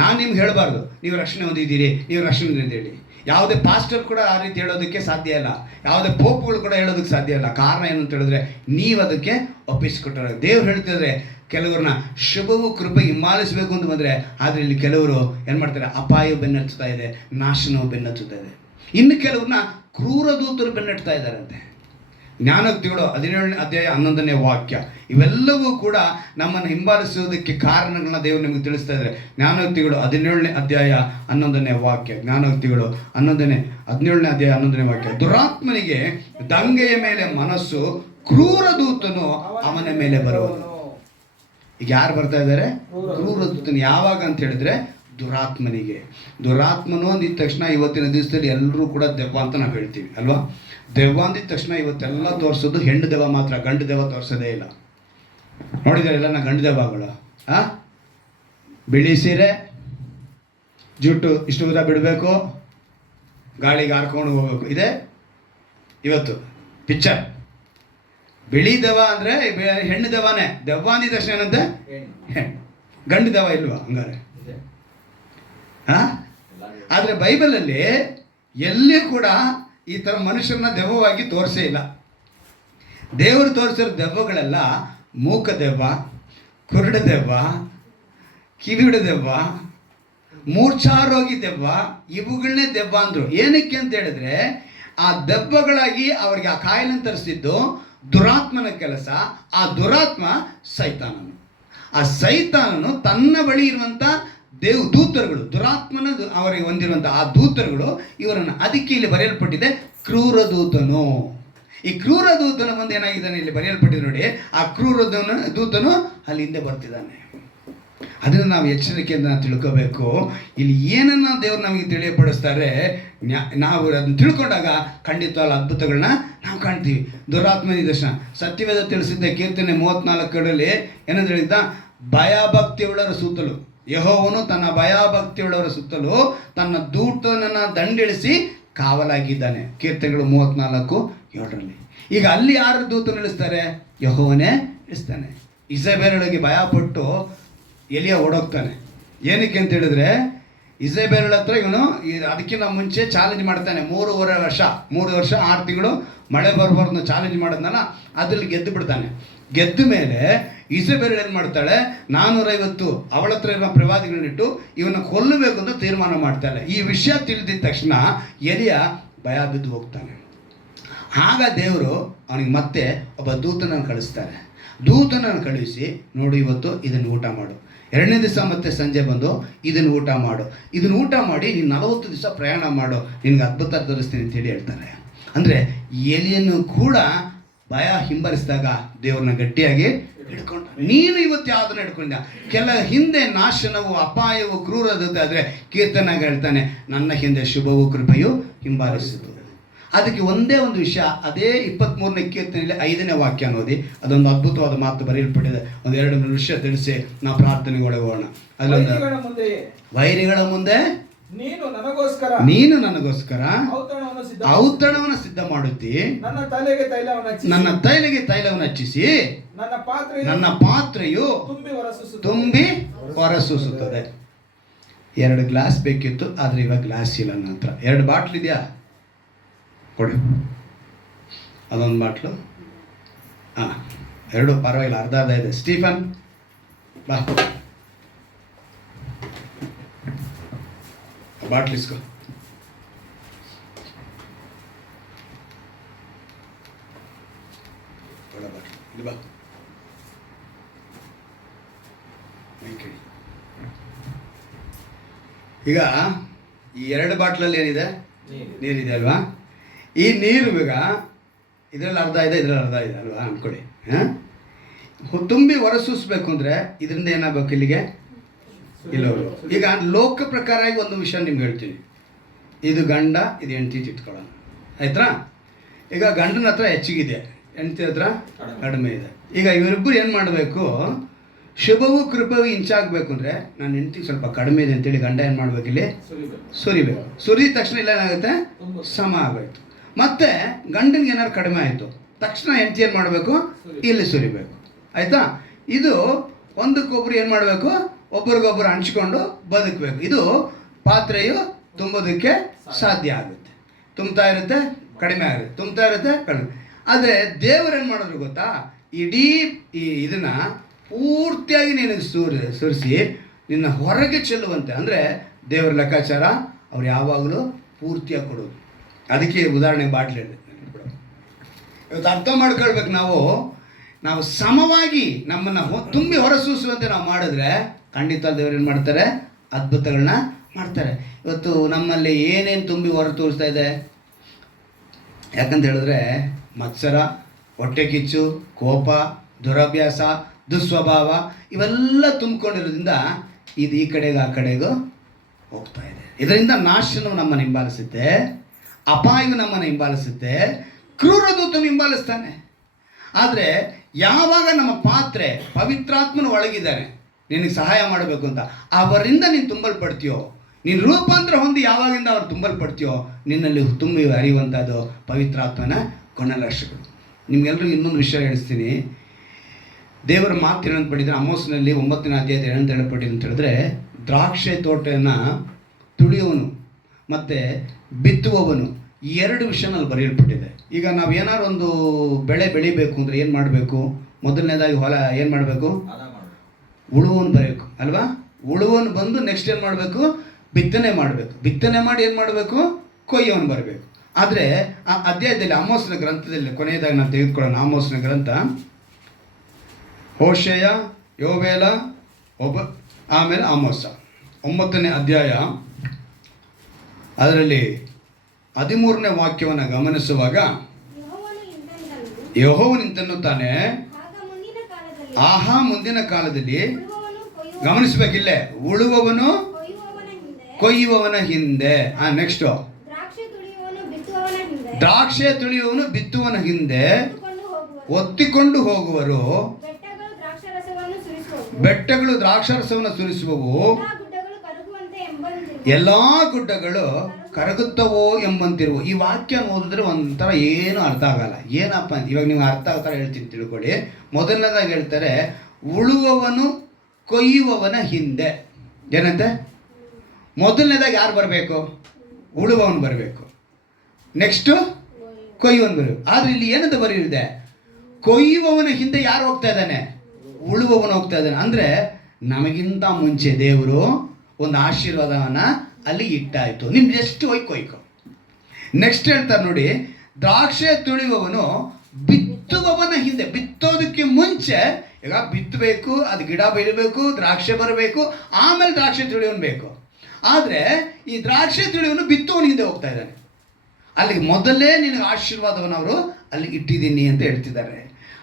ನಾನು ನಿಮ್ಗೆ ಹೇಳಬಾರ್ದು ನೀವು ರಕ್ಷಣೆ ಹೊಂದಿದ್ದೀರಿ, ನೀವು ರಕ್ಷಣೆ ಹೊಂದಿದ್ದೀರಿ. ಯಾವುದೇ ಪಾಸ್ಟರ್ ಕೂಡ ಆ ರೀತಿ ಹೇಳೋದಕ್ಕೆ ಸಾಧ್ಯ ಇಲ್ಲ, ಯಾವುದೇ ಪೋಪ್ಗಳು ಕೂಡ ಹೇಳೋದಕ್ಕೆ ಸಾಧ್ಯ ಇಲ್ಲ. ಕಾರಣ ಏನು ಅಂತ ಹೇಳಿದ್ರೆ, ನೀವು ಅದಕ್ಕೆ ಒಪ್ಪಿಸಿಕೊಟ್ಟರೆ. ದೇವ್ರು ಹೇಳ್ತಿದ್ರೆ ಕೆಲವ್ರನ್ನ ಶುಭವು ಕೃಪೆ ಹಿಂಬಾಲಿಸಬೇಕು ಅಂತ ಬಂದರೆ, ಆದರೆ ಇಲ್ಲಿ ಕೆಲವರು ಏನು ಮಾಡ್ತಾರೆ, ಅಪಾಯವು ಬೆನ್ನಚ್ಚುತ್ತಾ ಇದೆ, ನಾಶನವು ಬೆನ್ನಚ್ಚುತ್ತಾ ಇದೆ. ಇನ್ನು ಕೆಲವ್ರನ್ನ ಕ್ರೂರ ದೂತರು ಬೆನ್ನಟ್ತಾ ಇದ್ದಾರಂತೆ. ಜ್ಞಾನೋಕ್ತಿಗಳು 17ನೇ ಅಧ್ಯಾಯ 11ನೇ ವಾಕ್ಯ. ಇವೆಲ್ಲವೂ ಕೂಡ ನಮ್ಮನ್ನು ಹಿಂಬಾಲಿಸುವುದಕ್ಕೆ ಕಾರಣಗಳನ್ನ ದೇವರು ನಿಮಗೆ ತಿಳಿಸ್ತಾ ಇದ್ದಾರೆ. ಜ್ಞಾನೋಕ್ತಿಗಳು 17ನೇ ಅಧ್ಯಾಯ 11ನೇ ವಾಕ್ಯ. ಜ್ಞಾನೋಕ್ತಿಗಳು 17ನೇ ಅಧ್ಯಾಯ 11ನೇ ವಾಕ್ಯ. ದುರಾತ್ಮನಿಗೆ ದಂಗೆಯ ಮೇಲೆ ಮನಸ್ಸು, ಕ್ರೂರ ದೂತನು ಅವನ ಮೇಲೆ ಬರುವನು. ಈಗ ಯಾರು ಬರ್ತಾ ಇದ್ದಾರೆ? ಕ್ರೂರ ದೂತನು. ಯಾವಾಗ ಅಂತ ಹೇಳಿದ್ರೆ ದುರಾತ್ಮನಿಗೆ. ದುರಾತ್ಮನು ಅಂದಿದ ತಕ್ಷಣ ಇವತ್ತಿನ ದಿವಸದಲ್ಲಿ ಎಲ್ಲರೂ ಕೂಡ ದೆವ್ವ ಅಂತ ನಾವು ಹೇಳ್ತೀವಿ ಅಲ್ವಾ? ದೆವ್ವ ಅಂದಿದ ತಕ್ಷಣ ಇವತ್ತೆಲ್ಲ ತೋರಿಸೋದು ಹೆಣ್ಣು ದೆವ್ವ ಮಾತ್ರ, ಗಂಡು ದೆವ್ವ ತೋರಿಸೋದೇ ಇಲ್ಲ. ನೋಡಿದ್ದಾರೆ ಎಲ್ಲ ಗಂಡು ದೆವ್ವಗಳು. ಬಿಳಿ ಸೀರೆ, ಜುಟ್ಟು ಇಷ್ಟು ಉದ್ದ ಬಿಡಬೇಕು, ಗಾಳಿಗೆ ಹಾರ್ಕೊಂಡು ಹೋಗ್ಬೇಕು, ಇದೆ ಇವತ್ತು ಪಿಕ್ಚರ್. ಬಿಳಿ ದೆವ್ವ ಅಂದರೆ ಹೆಣ್ಣು ದೆವ್ವನೇ. ದೆವ್ವ ಅಂದಿದ ತಕ್ಷಣ ಏನಂತೆ? ಹೆಣ್ಣು. ಗಂಡು ದೆವ್ವ ಇಲ್ವಾ ಹಂಗಾರೆ? ಆದರೆ ಬೈಬಲಲ್ಲಿ ಎಲ್ಲಿ ಕೂಡ ಈ ಥರ ಮನುಷ್ಯರನ್ನ ದೆವ್ವವಾಗಿ ತೋರಿಸೇ ಇಲ್ಲ. ದೇವರು ತೋರಿಸಿರೋ ದೆವ್ವಗಳೆಲ್ಲ ಮೂಕ ದೆವ್ವ, ಕುರುಡ ದೆವ್ವ, ಕಿವಿಡ ದೆವ್ವ, ಮೂರ್ಛಾರೋಗಿ ದೆವ್ವ, ಇವುಗಳನ್ನೇ ದೆವ್ವ ಅಂದರು. ಏನಕ್ಕೆ ಅಂತ ಹೇಳಿದ್ರೆ, ಆ ದೆವ್ವಗಳಾಗಿ ಅವರಿಗೆ ಆ ಕಾಯಿಲೆ ತರಿಸಿದ್ದು ದುರಾತ್ಮನ ಕೆಲಸ. ಆ ದುರಾತ್ಮ ಸೈತಾನನು. ಆ ಸೈತಾನನು ತನ್ನ ಬಳಿ ಇರುವಂಥ ದೂತರುಗಳು, ದುರಾತ್ಮನ ಅವರಿಗೆ ಹೊಂದಿರುವಂಥ ಆ ದೂತರುಗಳು ಇವರನ್ನು, ಅದಕ್ಕೆ ಇಲ್ಲಿ ಬರೆಯಲ್ಪಟ್ಟಿದೆ ಕ್ರೂರ ದೂತನು. ಈ ಕ್ರೂರ ದೂತನು ಬಂದು ಏನಾಗಿದ್ದಾನೆ ಇಲ್ಲಿ ಬರೆಯಲ್ಪಟ್ಟಿದೆ ನೋಡಿ. ಆ ಕ್ರೂರ ದೂತನು ಅಲ್ಲಿ ಹಿಂದೆ ಬರ್ತಿದ್ದಾನೆ. ಅದನ್ನು ನಾವು ಎಚ್ಚರಿಕೆಯಿಂದ ತಿಳ್ಕೋಬೇಕು. ಇಲ್ಲಿ ಏನನ್ನ ದೇವರು ನಮಗೆ ತಿಳಿಯಪಡಿಸ್ತಾರೆ, ನಾವು ಅದನ್ನು ತಿಳ್ಕೊಂಡಾಗ ಖಂಡಿತವಾದ ಅದ್ಭುತಗಳನ್ನ ನಾವು ಕಾಣ್ತೀವಿ. ದುರಾತ್ಮ ನಿದರ್ಶನ ಸತ್ಯವೇದ ತಿಳಿಸಿದ್ದ ಕೀರ್ತನೆ 34ರಲ್ಲಿ ಏನಂತ ಹೇಳಿದ್ದ? ಭಯಭಕ್ತಿಯುಳ್ಳವರ ಸುತ್ತಲೂ ಯೆಹೋವನು ತನ್ನ ಭಯಭಕ್ತಿಯುಳ್ಳವರ ಸುತ್ತಲೂ ತನ್ನ ದೂತನನ್ನು ದಂಡಿಳಿಸಿ ಕಾವಲಾಗಿದ್ದಾನೆ. ಕೀರ್ತನೆಗಳು 34:7. ಈಗ ಅಲ್ಲಿ ಯಾರು ದೂತ ನಿಲ್ಲಿಸ್ತಾರೆ? ಯೆಹೋವನೇ ಇಳಿಸ್ತಾನೆ. ಇಸಬೇಲಳಿಗೆ ಭಯಪಟ್ಟು ಎಲಿಯ ಓಡೋಗ್ತಾನೆ. ಏನಕ್ಕೆ ಅಂತ ಹೇಳಿದ್ರೆ, ಇಸಬೇಲಳ ಹತ್ರ ಇವನು ಅದಕ್ಕಿಂತ ಮುಂಚೆ ಚಾಲೆಂಜ್ ಮಾಡ್ತಾನೆ. 3 ವರ್ಷ 6 ತಿಂಗಳು ಮಳೆ ಬರಬಾರ್ದು ಚಾಲೆಂಜ್ ಮಾಡೋದನ್ನ ಅದ್ರಲ್ಲಿ ಗೆದ್ದು ಬಿಡ್ತಾನೆ. ಗೆದ್ದ ಮೇಲೆ ಇಸಬೇಲಳು ಏನು ಮಾಡ್ತಾಳೆ? 450 ಅವಳ ಹತ್ರ ಇರುವ ಪ್ರವಾದಿಗಳನ್ನಿಟ್ಟು ಇವನ್ನ ಕೊಲ್ಲಬೇಕು ಅಂತ ತೀರ್ಮಾನ ಮಾಡ್ತಾಳೆ. ಈ ವಿಷಯ ತಿಳಿದಿದ್ದ ತಕ್ಷಣ ಎಲಿಯ ಭಯ ಬಿದ್ದು ಹೋಗ್ತಾನೆ. ಆಗ ದೇವರು ಅವನಿಗೆ ಮತ್ತೆ ಒಬ್ಬ ದೂತನನ್ನು ಕಳಿಸ್ತಾರೆ. ದೂತನನ್ನು ಕಳಿಸಿ, ನೋಡು ಇವತ್ತು ಇದನ್ನು ಊಟ ಮಾಡು, 2ನೇ ದಿವಸ ಮತ್ತೆ ಸಂಜೆ ಬಂದು ಇದನ್ನು ಊಟ ಮಾಡು, ಇದನ್ನು ಊಟ ಮಾಡಿ ನೀನು 40 ದಿವಸ ಪ್ರಯಾಣ ಮಾಡು, ನಿನಗೆ ಅದ್ಭುತ ತೋರಿಸ್ತೀನಿ ಅಂತೇಳಿ ಹೇಳ್ತಾರೆ. ಅಂದರೆ ಎಲಿಯನ್ನು ಕೂಡ ಭಯ ಹಿಂಬರಿಸಿದಾಗ ದೇವ್ರನ್ನ ಗಟ್ಟಿಯಾಗಿ ಹಿಡ್ಕೊಂಡ. ನೀನು ಇವತ್ತು ಯಾವುದನ್ನ ಹಿಡ್ಕೊಂಡ? ಕೆಲ ಹಿಂದೆ ನಾಶನವು, ಅಪಾಯವು, ಕ್ರೂರದತೆ ಆದರೆ ಕೀರ್ತನಾಗ ಹೇಳ್ತಾನೆ, ನನ್ನ ಹಿಂದೆ ಶುಭವು ಕೃಪೆಯು ಹಿಂಬಾಲಿಸಿತು. ಅದಕ್ಕೆ ಒಂದೇ ಒಂದು ವಿಷಯ, ಅದೇ 23ನೇ ಕೀರ್ತನೆಯಲ್ಲಿ 5ನೇ ವಾಕ್ಯ ಅನ್ನೋದಿ ಅದೊಂದು ಅದ್ಭುತವಾದ ಮಾತು ಬರೆಯಲ್ಪಟ್ಟಿದೆ. 2-3 ವಿಷಯ ತಿಳಿಸಿ ನಾವು ಪ್ರಾರ್ಥನೆಗೆ ಒಳಗೋಣ. ಅದೊಂದು, ವೈರಿಗಳ ಮುಂದೆ ನೀನು ನನಗೋಸ್ಕರ ಔತಣವನ್ನು ಸಿದ್ಧ ಮಾಡುತ್ತಿ, ನನ್ನ ತೈಲಿಗೆ ತೈಲವನ್ನು ಹಚ್ಚಿಸಿ, ನನ್ನ ಪಾತ್ರೆಯು ತುಂಬಿ ಹೊರಸೂಸುತ್ತದೆ. 2 ಗ್ಲಾಸ್ ಬೇಕಿತ್ತು, ಆದರೆ ಇವಾಗ ಗ್ಲಾಸ್ ಇಲ್ಲ ನನ್ನ ಹತ್ರ. 2 ಬಾಟ್ಲ್ ಇದೆಯಾ? ಕೊಡು. ಅದೊಂದು ಬಾಟ್ಲು. ಎರಡು ಪರವಾಗಿಲ್ಲ, ಅರ್ಧ ಅರ್ಧ ಇದೆ. ಸ್ಟೀಫನ್ ಬಾ, ಬಾಟ್ಲಿಸ್ಕೊ. ಇಲ್ಲಿ ಬಾ, ಈಗ ಈ 2 ಬಾಟ್ಲಲ್ಲಿ ಏನಿದೆ? ನೀರಿದೆ ಅಲ್ವಾ? ಈ ನೀರು ಈಗ ಇದರಲ್ಲಿ ಅರ್ಧ ಇದೆ, ಇದರಲ್ಲಿ ಅರ್ಧ ಇದೆ ಅಲ್ವಾ ಅಂದ್ಕೊಳ್ಳಿ. ತುಂಬಿ ಹೊರಸೂಸ್ಬೇಕು ಅಂದರೆ ಇದರಿಂದ ಏನಾಗಬೇಕು? ಇಲ್ಲಿಗೆ ಇಲ್ಲವರು. ಈಗ ಲೋಕ ಪ್ರಕಾರ ಒಂದು ವಿಷಯ ನಿಮ್ಗೆ ಹೇಳ್ತೀನಿ. ಇದು ಗಂಡ, ಇದು ಹೆಂಡತಿ ಇಟ್ಕೊಳ್ಳೋಣ, ಆಯ್ತಾ? ಈಗ ಗಂಡನ ಹತ್ರ ಹೆಚ್ಚಿಗಿದೆ, ಹೆಂಡತಿ ಹತ್ರ ಕಡಿಮೆ ಇದೆ. ಈಗ ಇವರಿಬ್ಬರು ಏನು ಮಾಡಬೇಕು? ಶುಭವೂ ಕೃಪವೂ ಇಂಚಾಗಬೇಕು ಅಂದರೆ ನನ್ನ ಹೆಂಡತಿ ಸ್ವಲ್ಪ ಕಡಿಮೆ ಇದೆ ಅಂತೇಳಿ ಗಂಡ ಏನು ಮಾಡಬೇಕು? ಇಲ್ಲಿ ಸುರಿಬೇಕು. ಸುರಿದ ತಕ್ಷಣ ಇಲ್ಲ ಏನಾಗುತ್ತೆ? ಸಮ ಆಗೋಯ್ತು. ಮತ್ತೆ ಗಂಡನಿಗೆ ಏನಾದ್ರು ಕಡಿಮೆ ಆಯಿತು ತಕ್ಷಣ ಹೆಂಡತಿ ಏನು ಮಾಡಬೇಕು? ಇಲ್ಲಿ ಸುರಿಬೇಕು, ಆಯಿತಾ? ಇದು ಒಂದಕ್ಕೊಬ್ರು ಏನು ಮಾಡಬೇಕು? ಒಬ್ರಿಗೊಬ್ಬರು ಹಂಚ್ಕೊಂಡು ಬದುಕಬೇಕು. ಇದು ಪಾತ್ರೆಯು ತುಂಬೋದಕ್ಕೆ ಸಾಧ್ಯ ಆಗುತ್ತೆ. ತುಂಬ್ತಾ ಇರುತ್ತೆ, ಕಡಿಮೆ ಆಗುತ್ತೆ, ತುಂಬ್ತಾ ಇರುತ್ತೆ, ಕಡಿಮೆ. ಆದರೆ ದೇವರೇನು ಮಾಡಿದ್ರು ಗೊತ್ತಾ? ಇಡೀ ಇದನ್ನು ಪೂರ್ತಿಯಾಗಿ ನಿನಗೆ ಸುರಿಸಿ ನಿನ್ನ ಹೊರಗೆ ಚೆಲ್ಲುವಂತೆ. ಅಂದರೆ ದೇವರ ಲೆಕ್ಕಾಚಾರ ಅವ್ರು ಯಾವಾಗಲೂ ಪೂರ್ತಿಯಾಗಿ ಕೊಡೋದು. ಅದಕ್ಕೆ ಉದಾಹರಣೆಗೆ ಬಾಟ್ಲಿ ಇವತ್ತು ಅರ್ಥ ಮಾಡ್ಕೊಳ್ಬೇಕು. ನಾವು ಸಮವಾಗಿ ನಮ್ಮನ್ನು ತುಂಬಿ ಹೊರಸೂಸುವಂತೆ ನಾವು ಮಾಡಿದ್ರೆ ಖಂಡಿತ ದೇವರು ಏನು ಮಾಡ್ತಾರೆ? ಅದ್ಭುತಗಳನ್ನ ಮಾಡ್ತಾರೆ. ಇವತ್ತು ನಮ್ಮಲ್ಲಿ ಏನೇನು ತುಂಬಿ ಹೊರ ತೋರಿಸ್ತಾ ಇದೆ? ಯಾಕಂತ ಹೇಳಿದ್ರೆ ಮತ್ಸರ, ಹೊಟ್ಟೆ ಕಿಚ್ಚು, ಕೋಪ, ದುರಭ್ಯಾಸ, ದುಸ್ವಭಾವ ಇವೆಲ್ಲ ತುಂಬಿಕೊಂಡಿರೋದ್ರಿಂದ ಇದು ಈ ಕಡೆಗೂ ಆ ಕಡೆಗೂ ಹೋಗ್ತಾ ಇದೆ. ಇದರಿಂದ ನಾಶನವು ನಮ್ಮನ್ನು ಹಿಂಬಾಲಿಸುತ್ತೆ, ಅಪಾಯವು ನಮ್ಮನ್ನು ಹಿಂಬಾಲಿಸುತ್ತೆ, ಕ್ರೂರದೂತನು ಹಿಂಬಾಲಿಸ್ತಾನೆ. ಆದರೆ ಯಾವಾಗ ನಮ್ಮ ಪಾತ್ರೆ ಪವಿತ್ರಾತ್ಮನ ಒಳಗಿದ್ದಾನೆ ನಿನಗೆ ಸಹಾಯ ಮಾಡಬೇಕು ಅಂತ, ಅವರಿಂದ ನೀನು ತುಂಬಲ್ಪಡ್ತೀಯೋ, ನೀನು ರೂಪಾಂತರ ಹೊಂದಿ ಯಾವಾಗಿಂದ ಅವ್ರು ತುಂಬಲ್ಪಡ್ತೀಯೋ ನಿನ್ನಲ್ಲಿ ತುಂಬಿ ಹರಿಯುವಂಥದ್ದು ಪವಿತ್ರಾತ್ಮನ ಗುಣಲಕ್ಷಣಗಳು. ನಿಮ್ಗೆಲ್ರಿಗೂ ಇನ್ನೊಂದು ವಿಷಯ ಹೇಳಿಸ್ತೀನಿ. ದೇವರ ಮಾತು ಏನಂತ ಪಡಿದ್ರೆ ಅಮೋಸ್ನಲ್ಲಿ 9ನೇ ಅಧ್ಯಾಯದ ಏನಂತ ಹೇಳಪಟ್ಟಿದೆ ಅಂತ ಹೇಳಿದ್ರೆ, ದ್ರಾಕ್ಷೆ ತೋಟನ ತುಳಿಯುವವನು ಮತ್ತು ಬಿತ್ತುವವನು ಈ 2 ವಿಷಯನಲ್ಲಿ ಬರೆಯಲ್ಪಟ್ಟಿದೆ. ಈಗ ನಾವು ಏನಾದ್ರು ಒಂದು ಬೆಳೆ ಬೆಳಿಬೇಕು ಅಂದರೆ ಏನು ಮಾಡಬೇಕು? ಮೊದಲನೇದಾಗಿ ಹೊಲ ಏನು ಮಾಡಬೇಕು? ಉಳುವನು ಬರಬೇಕು ಅಲ್ವಾ? ಉಳುವನು ಬಂದು ನೆಕ್ಸ್ಟ್ ಏನು ಮಾಡಬೇಕು? ಬಿತ್ತನೆ ಮಾಡಬೇಕು. ಬಿತ್ತನೆ ಮಾಡಿ ಏನು ಮಾಡಬೇಕು? ಕೊಯ್ಯವನು ಬರಬೇಕು. ಆದರೆ ಆ ಅಧ್ಯಾಯದಲ್ಲಿ ಆಮೋಸನ ಗ್ರಂಥದಲ್ಲಿ ಕೊನೆಯದಾಗಿ ನಾನು ತೆಗೆದುಕೊಳ್ಳೋಣ. ಆಮೋಸನ ಗ್ರಂಥ, ಹೋಶೇಯ, ಯೋವೇಲ, ಆಮೇಲೆ ಆಮೋಸ 9ನೇ ಅಧ್ಯಾಯ, ಅದರಲ್ಲಿ 13ನೇ ವಾಕ್ಯವನ್ನು ಗಮನಿಸುವಾಗ ಯೆಹೋವನು ಇಂತೆನ್ನುತ್ತಾನೆ, ಆಹಾ ಮುಂದಿನ ಕಾಲದಲ್ಲಿ ಗಮನಿಸಬೇಕಿಲ್ಲೇ, ಉಳುವವನು ಕೊಯ್ಯುವವನ ಹಿಂದೆ. ನೆಕ್ಸ್ಟು ದ್ರಾಕ್ಷೆ ತುಳಿಯುವವನು ಬಿತ್ತುವವನ ಹಿಂದೆ ಒತ್ತಿಕೊಂಡು ಹೋಗುವರು. ಬೆಟ್ಟಗಳು ದ್ರಾಕ್ಷಾರಸವನ್ನು ಸುರಿಸುವವು, ಎಲ್ಲ ಗುಡ್ಡಗಳು ಕರಗುತ್ತವೋ ಎಂಬಂತಿರುವು. ಈ ವಾಕ್ಯ ಓದಿದ್ರೆ ಒಂಥರ ಏನು ಅರ್ಥ ಆಗಲ್ಲ. ಏನಪ್ಪ ಇವಾಗ ನೀವು ಅರ್ಥ ಆಗೋ ಥರ ಹೇಳ್ತೀನಿ ತಿಳ್ಕೊಳ್ಳಿ. ಮೊದಲನೇದಾಗಿ ಹೇಳ್ತಾರೆ, ಉಳುವವನು ಕೊಯ್ಯುವವನ ಹಿಂದೆ. ಏನಂತೆ? ಮೊದಲನೇದಾಗಿ ಯಾರು ಬರಬೇಕು? ಉಳುವವನು ಬರಬೇಕು. ನೆಕ್ಸ್ಟು ಕೊಯ್ಯುವವನು ಬರಬೇಕು. ಆದರೆ ಇಲ್ಲಿ ಏನಂತ ಬರೆಯಿದೆ? ಕೊಯ್ಯುವವನ ಹಿಂದೆ ಯಾರು ಹೋಗ್ತಾ ಇದ್ದಾನೆ? ಉಳುವವನು ಹೋಗ್ತಾ ಇದ್ದಾನೆ. ಅಂದರೆ ನಮಗಿಂತ ಮುಂಚೆ ದೇವರು ಒಂದು ಆಶೀರ್ವಾದವನ್ನು ಅಲ್ಲಿ ಇಟ್ಟಾಯಿತು. ನೀನು ಎಷ್ಟು ಹೋಗಿ ಕೊಯ್ಕೊ. ನೆಕ್ಸ್ಟ್ ಹೇಳ್ತಾರೆ ನೋಡಿ, ದ್ರಾಕ್ಷೆ ತುಳಿಯುವವನು ಬಿತ್ತುವವನ ಹಿಂದೆ. ಬಿತ್ತೋದಕ್ಕೆ ಮುಂಚೆ ಈಗ ಬಿತ್ತಬೇಕು, ಅದು ಗಿಡ ಬೆಳಿಬೇಕು, ದ್ರಾಕ್ಷೆ ಬರಬೇಕು, ಆಮೇಲೆ ದ್ರಾಕ್ಷೆ ತುಳಿಯೋನು ಬೇಕು. ಆದರೆ ಈ ದ್ರಾಕ್ಷೆ ತುಳಿಯೋನು ಬಿತ್ತುವವನ ಹಿಂದೆ ಹೋಗ್ತಾ ಇದ್ದಾನೆ. ಅಲ್ಲಿಗೆ ಮೊದಲೇ ನಿನಗೆ ಆಶೀರ್ವಾದವನ್ನು ಅವರು ಅಲ್ಲಿ ಇಟ್ಟಿದ್ದೀನಿ ಅಂತ ಹೇಳ್ತಿದ್ದಾರೆ.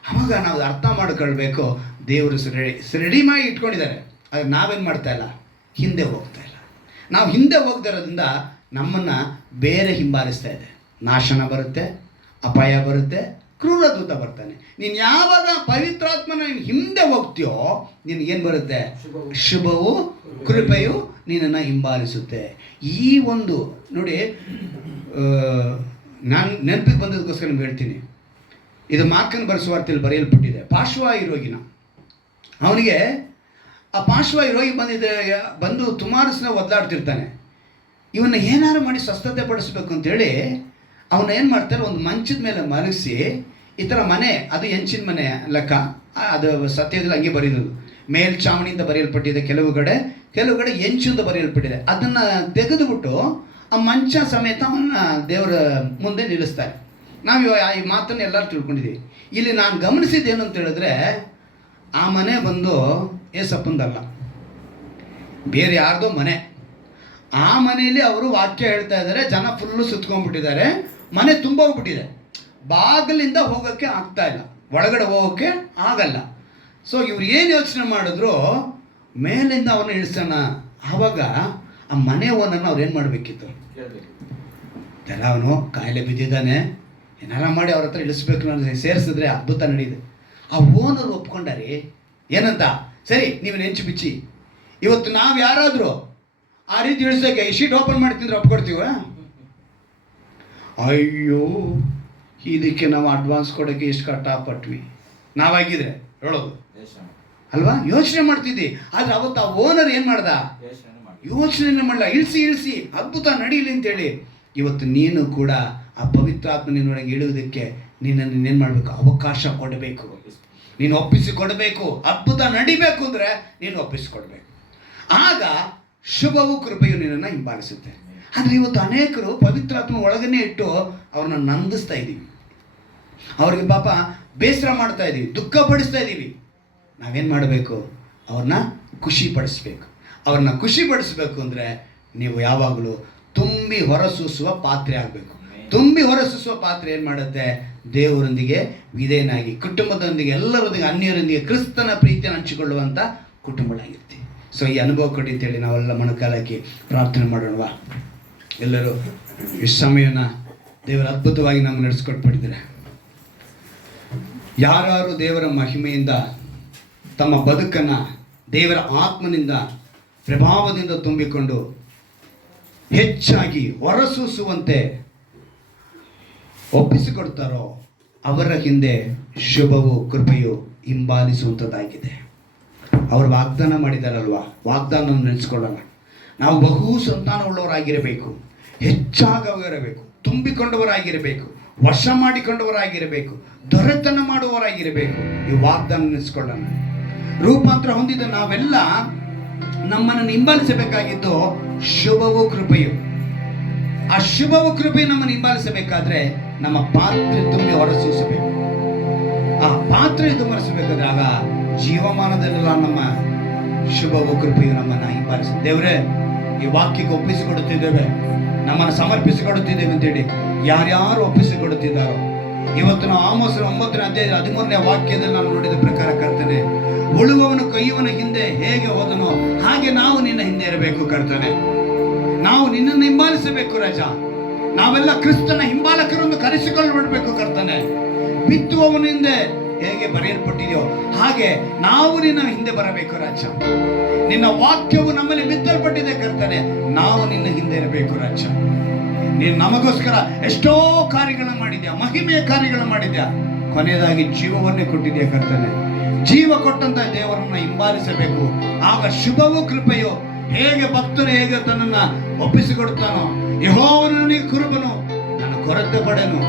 ಆವಾಗ ನಾವು ಅರ್ಥ ಮಾಡ್ಕೊಳ್ಬೇಕು, ದೇವರು ರೆಡಿ ಮಾಡಿ ಇಟ್ಕೊಂಡಿದ್ದಾರೆ. ಆದರೆ ನಾವೇನು ಮಾಡ್ತಾ ಇಲ್ಲ? ಹಿಂದೆ ಹೋಗ್ತಾ ಇಲ್ಲ. ನಾವು ಹಿಂದೆ ಹೋಗ್ತಾ ಇರೋದ್ರಿಂದ ನಮ್ಮನ್ನು ಬೇರೆ ಹಿಂಬಾಲಿಸ್ತಾ ಇದೆ. ನಾಶನ ಬರುತ್ತೆ, ಅಪಾಯ ಬರುತ್ತೆ, ಕ್ರೂರದೂತ ಬರ್ತಾನೆ. ನೀನು ಯಾವಾಗ ಪವಿತ್ರಾತ್ಮನ ನೀನು ಹಿಂದೆ ಹೋಗ್ತೀಯೋ ನಿನಗೇನು ಬರುತ್ತೆ? ಶುಭವು ಕೃಪೆಯು ನಿನ್ನನ್ನು ಹಿಂಬಾಲಿಸುತ್ತೆ. ಈ ಒಂದು ನೋಡಿ, ನಾನು ನೆನಪಿಗೆ ಬಂದದಕ್ಕೋಸ್ಕರ ನಿಮ್ಗೆ ಹೇಳ್ತೀನಿ. ಇದು ಮಾರ್ಕನ ಬರೆಸುವಾರ್ತೆಯಲ್ಲಿ ಬರೆಯಲ್ಪಟ್ಟಿದೆ. ಪಾರ್ಶ್ವವಾಯು ರೋಗಿನ, ಅವನಿಗೆ ಆ ಪಾರ್ಶ್ವವಾಯು ರೋಗಿ ಬಂದು ಸುಮಾರು ಸಲ ಒದ್ದಾಡ್ತಿರ್ತಾನೆ. ಇವನ್ನ ಏನಾರು ಮಾಡಿ ಸ್ವಸ್ಥತೆ ಪಡಿಸ್ಬೇಕು ಅಂತೇಳಿ ಅವನ್ನ ಏನು ಮಾಡ್ತಾರೆ, ಒಂದು ಮಂಚದ ಮೇಲೆ ಮಲಗಿಸಿ ಈ ಥರ ಮನೆ, ಅದು ಹೆಂಚಿನ ಮನೆ ಲೆಕ್ಕ, ಅದು ಸತ್ಯದಲ್ಲಿ ಹಂಗೆ ಬರೀದು. ಮೇಲ್ಛಾವಣಿಯಿಂದ ಬರೆಯಲ್ಪಟ್ಟಿದೆ ಕೆಲವು ಕಡೆ ಹೆಂಚಿಂದ ಬರೆಯಲ್ಪಟ್ಟಿದೆ. ಅದನ್ನು ತೆಗೆದುಬಿಟ್ಟು ಆ ಮಂಚ ಸಮೇತ ಅವನ್ನ ದೇವರ ಮುಂದೆ ನಿಲ್ಲಿಸ್ತಾರೆ. ನಾವು ಈ ಮಾತನ್ನು ಎಲ್ಲರೂ ತಿಳ್ಕೊಂಡಿದ್ದೀವಿ. ಇಲ್ಲಿ ನಾನು ಗಮನಿಸಿದ್ದೇನು ಅಂತ ಹೇಳಿದ್ರೆ, ಆ ಮನೆ ಬಂದು ಏಸಪ್ಪಂದಲ್ಲ, ಬೇರೆ ಯಾರ್ದೋ ಮನೆ. ಆ ಮನೆಯಲ್ಲಿ ಅವರು ವಾಕ್ಯ ಹೇಳ್ತಾ ಇದ್ದಾರೆ, ಜನ ಫುಲ್ಲು ಸುತ್ಕೊಂಡ್ಬಿಟ್ಟಿದ್ದಾರೆ, ಮನೆ ತುಂಬ ಹೋಗ್ಬಿಟ್ಟಿದೆ, ಬಾಗಿಲಿಂದ ಹೋಗೋಕ್ಕೆ ಆಗ್ತಾ ಇಲ್ಲ, ಒಳಗಡೆ ಹೋಗೋಕ್ಕೆ ಆಗಲ್ಲ. ಸೊ ಇವ್ರು ಏನು ಯೋಚನೆ ಮಾಡಿದ್ರು, ಮೇಲಿಂದ ಅವನ್ನ ಇಳಿಸೋಣ. ಆವಾಗ ಆ ಮನೆ ಓನನ್ನು ಅವ್ರು ಏನು ಮಾಡಬೇಕಿತ್ತು, ಅವನು ಕಾಯಿಲೆ ಬಿದ್ದಿದ್ದಾನೆ, ಏನಾರ ಮಾಡಿ ಅವ್ರ ಹತ್ರ ಇಳಿಸ್ಬೇಕು, ನಾನು ಸೇರಿಸಿದ್ರೆ ಅದ್ಭುತ ನಡೆಯಿದೆ. ಆ ಓನರ್ ಒಪ್ಕೊಂಡಾರಿ ಏನಂತ, ಸರಿ ನೀವು ನೆಂಚು ಬಿಚ್ಚಿ, ಇವತ್ತು ನಾವು ಯಾರಾದರೂ ಆ ರೀತಿ ಇಳಿಸೋಕೆ ಈ ಶೀಟ್ ಓಪನ್ ಮಾಡ್ತಿದ್ರೆ ಒಪ್ಕೊಡ್ತೀವ? ಅಯ್ಯೋ, ಇದಕ್ಕೆ ನಾವು ಅಡ್ವಾನ್ಸ್ ಕೊಡೋಕ್ಕೆ ಎಷ್ಟು ಕಷ್ಟಪಟ್ವಿ ನಾವಾಗಿದ್ರೆ ಹೇಳೋದು ಅಲ್ವಾ, ಯೋಚನೆ ಮಾಡ್ತಿದ್ದಿ. ಆದರೆ ಅವತ್ತು ಆ ಓನರ್ ಏನು ಮಾಡ್ದ, ಯೋಚನೆ ಮಾಡಲ್ಲ, ಇಳಿಸಿ ಅದ್ಭುತ ನಡೀಲಿ ಅಂತೇಳಿ. ಇವತ್ತು ನೀನು ಕೂಡ ಆ ಪವಿತ್ರಾತ್ಮ ನಿನ್ನೊಳಗೆ ಇಳುವುದಕ್ಕೆ ನಿನ್ನನ್ನು ಏನು ಮಾಡಬೇಕು, ಅವಕಾಶ ಕೊಡಬೇಕು, ನೀನು ಒಪ್ಪಿಸಿಕೊಡಬೇಕು. ಅದ್ಭುತ ನಡಿಬೇಕು ಅಂದರೆ ನೀನು ಒಪ್ಪಿಸಿಕೊಡ್ಬೇಕು. ಆಗ ಶುಭವು ಕೃಪೆಯು ನಿನ್ನನ್ನು ಹಿಂಬಾಲಿಸುತ್ತೆ. ಆದರೆ ಇವತ್ತು ಅನೇಕರು ಪವಿತ್ರಾತ್ಮ ಒಳಗನೆ ಇಟ್ಟು ಅವ್ರನ್ನ ನಂದಿಸ್ತಾ ಇದ್ದೀವಿ, ಅವ್ರಿಗೆ ಪಾಪ ಬೇಸರ ಮಾಡ್ತಾ ಇದ್ದೀವಿ, ದುಃಖ ಪಡಿಸ್ತಾ ಇದ್ದೀವಿ. ನಾವೇನು ಮಾಡಬೇಕು, ಅವ್ರನ್ನ ಖುಷಿಪಡಿಸ್ಬೇಕು. ಅವ್ರನ್ನ ಖುಷಿಪಡಿಸ್ಬೇಕು ಅಂದರೆ ನೀವು ಯಾವಾಗಲೂ ತುಂಬಿ ಹೊರಸೂಸುವ ಪಾತ್ರೆ ಆಗಬೇಕು. ತುಂಬಿ ಹೊರಸೂಸುವ ಪಾತ್ರೆ ಏನು ಮಾಡುತ್ತೆ, ದೇವರೊಂದಿಗೆ ವಿಧೇಯನಾಗಿ, ಕುಟುಂಬದೊಂದಿಗೆ, ಎಲ್ಲರೊಂದಿಗೆ, ಅನ್ಯರೊಂದಿಗೆ ಕ್ರಿಸ್ತನ ಪ್ರೀತಿಯನ್ನು ಹಂಚಿಕೊಳ್ಳುವಂಥ ಕುಟುಂಬಗಳಾಗಿರ್ತೀವಿ. ಸೊ ಈ ಅನುಭವ ಕೊಡಿ ಅಂತೇಳಿ ನಾವೆಲ್ಲ ಮೊಣಕಾಲಕ್ಕೆ ಪ್ರಾರ್ಥನೆ ಮಾಡೋಣವಾ? ಎಲ್ಲರೂ ಈ ಸಮಯನ ದೇವರ ಅದ್ಭುತವಾಗಿ ನಮ್ಗೆ ನಡೆಸ್ಕೊಟ್ಬಿಟ್ಟಿದ್ದಾರೆ. ಯಾರು ದೇವರ ಮಹಿಮೆಯಿಂದ ತಮ್ಮ ಬದುಕನ್ನು ದೇವರ ಆತ್ಮನಿಂದ ಪ್ರಭಾವದಿಂದ ತುಂಬಿಕೊಂಡು ಹೆಚ್ಚಾಗಿ ಹೊರಸೂಸುವಂತೆ ಒಪ್ಪಿಸಿಕೊಡ್ತಾರೋ ಅವರ ಹಿಂದೆ ಶುಭವು ಕೃಪೆಯು ಹಿಂಬಾಲಿಸುವಂಥದ್ದಾಗಿದೆ. ಅವರು ವಾಗ್ದಾನ ಮಾಡಿದಾರಲ್ವಾ, ವಾಗ್ದಾನ ನೆನೆಸ್ಕೊಳ್ಳೋಣ. ನಾವು ಬಹು ಸಂತಾನವುಳ್ಳವರಾಗಿರಬೇಕು, ಹೆಚ್ಚಾಗವಿರಬೇಕು, ತುಂಬಿಕೊಂಡವರಾಗಿರಬೇಕು, ವಶ ಮಾಡಿಕೊಂಡವರಾಗಿರಬೇಕು, ದೊರೆತನ ಮಾಡುವವರಾಗಿರಬೇಕು. ಈ ವಾಗ್ದಾನ ನೆನೆಸ್ಕೊಳ್ಳೋಣ. ರೂಪಾಂತರ ಹೊಂದಿದ ನಾವೆಲ್ಲ ನಮ್ಮನ್ನು ಹಿಂಬಾಲಿಸಬೇಕಾಗಿದ್ದು ಶುಭವು ಕೃಪೆಯು. ಆ ಶುಭವು ಕೃಪೆ ನಮ್ಮನ್ನು ಹಿಂಬಾಲಿಸಬೇಕಾದ್ರೆ ನಮ್ಮ ಪಾತ್ರೆ ತುಂಬಿ ಹೊರಸೂಸಬೇಕು. ಆ ಪಾತ್ರೆ ತುಂಬರಿಸಬೇಕಾದ್ರೆ ಆಗ ಜೀವಮಾನದಲ್ಲೆಲ್ಲ ನಮ್ಮ ಶುಭವು ಕೃಪೆಯು ನಮ್ಮನ್ನು ಹಿಂಬಾಲಿಸ. ದೇವರೇ, ಈ ವಾಕ್ಯಕ್ಕೆ ಒಪ್ಪಿಸಿಕೊಡುತ್ತಿದ್ದೇವೆ, ನಮ್ಮನ್ನು ಸಮರ್ಪಿಸಿಕೊಡುತ್ತಿದ್ದೇವೆ ಅಂತೇಳಿ ಯಾರ್ಯಾರು ಒಪ್ಪಿಸಿಕೊಡುತ್ತಿದ್ದಾರೋ ಇವತ್ತು ನಾವು ಆಮೋಸ್ 9ನೇ ಅಧ್ಯಾಯದ 13ನೇ ವಾಕ್ಯದಲ್ಲಿ ನಾನು ನೋಡಿದ ಪ್ರಕಾರ ಕರ್ತನೆ, ಉಳುವವನು ಕೊಯ್ಯುವನ ಹಿಂದೆ ಹೇಗೆ ಹೋದನೋ ಹಾಗೆ ನಾವು ನಿನ್ನ ಹಿಂದೆ ಇರಬೇಕು ಕರ್ತನೆ. ನಾವು ನಿನ್ನನ್ನು ಹಿಂಬಾಲಿಸಬೇಕು ರಾಜ. ನಾವೆಲ್ಲ ಕ್ರಿಸ್ತನ ಹಿಂಬಾಲಕರನ್ನು ಕರೆಸಿಕೊಳ್ಳಬೇಕು ಕರ್ತನೆ. ಬಿತ್ತುವವನ ಹಿಂದೆ ಹೇಗೆ ಬರೆಯಲ್ಪಟ್ಟಿದೆಯೋ ಹಾಗೆ ನಾವು ನಿನ್ನ ಹಿಂದೆ ಬರಬೇಕು ರಾಜ. ನಿನ್ನ ವಾಕ್ಯವು ನಮ್ಮಲ್ಲಿ ಬಿತ್ತಲ್ಪಟ್ಟಿದೆ ಕರ್ತನೆ, ನಾವು ನಿನ್ನ ಹಿಂದೆ ಇರಬೇಕು ರಾಜ. ನೀನು ನಮಗೋಸ್ಕರ ಎಷ್ಟೋ ಕಾರ್ಯಗಳನ್ನು ಮಾಡಿದ್ಯಾ, ಮಹಿಮೆಯ ಕಾರ್ಯಗಳನ್ನು ಮಾಡಿದ್ಯಾ, ಕೊನೆಯದಾಗಿ ಜೀವವನ್ನೇ ಕೊಟ್ಟಿದ್ಯಾ ಕರ್ತನೆ. ಜೀವ ಕೊಟ್ಟಂತ ದೇವರನ್ನ ಹಿಂಬಾಲಿಸಬೇಕು. ಆಗ ಶುಭವು ಕೃಪೆಯು ಹೇಗೆ ಭಕ್ತರು ಹೇಗೆ ತನ್ನನ್ನ ಒಪ್ಪಿಸಿಕೊಡುತ್ತಾನೋ, ಯೆಹೋವನು ನನಗೆ ಕುರುಬನು, ನನ್ನ ಕೊರತೆ ಪಡೆನು,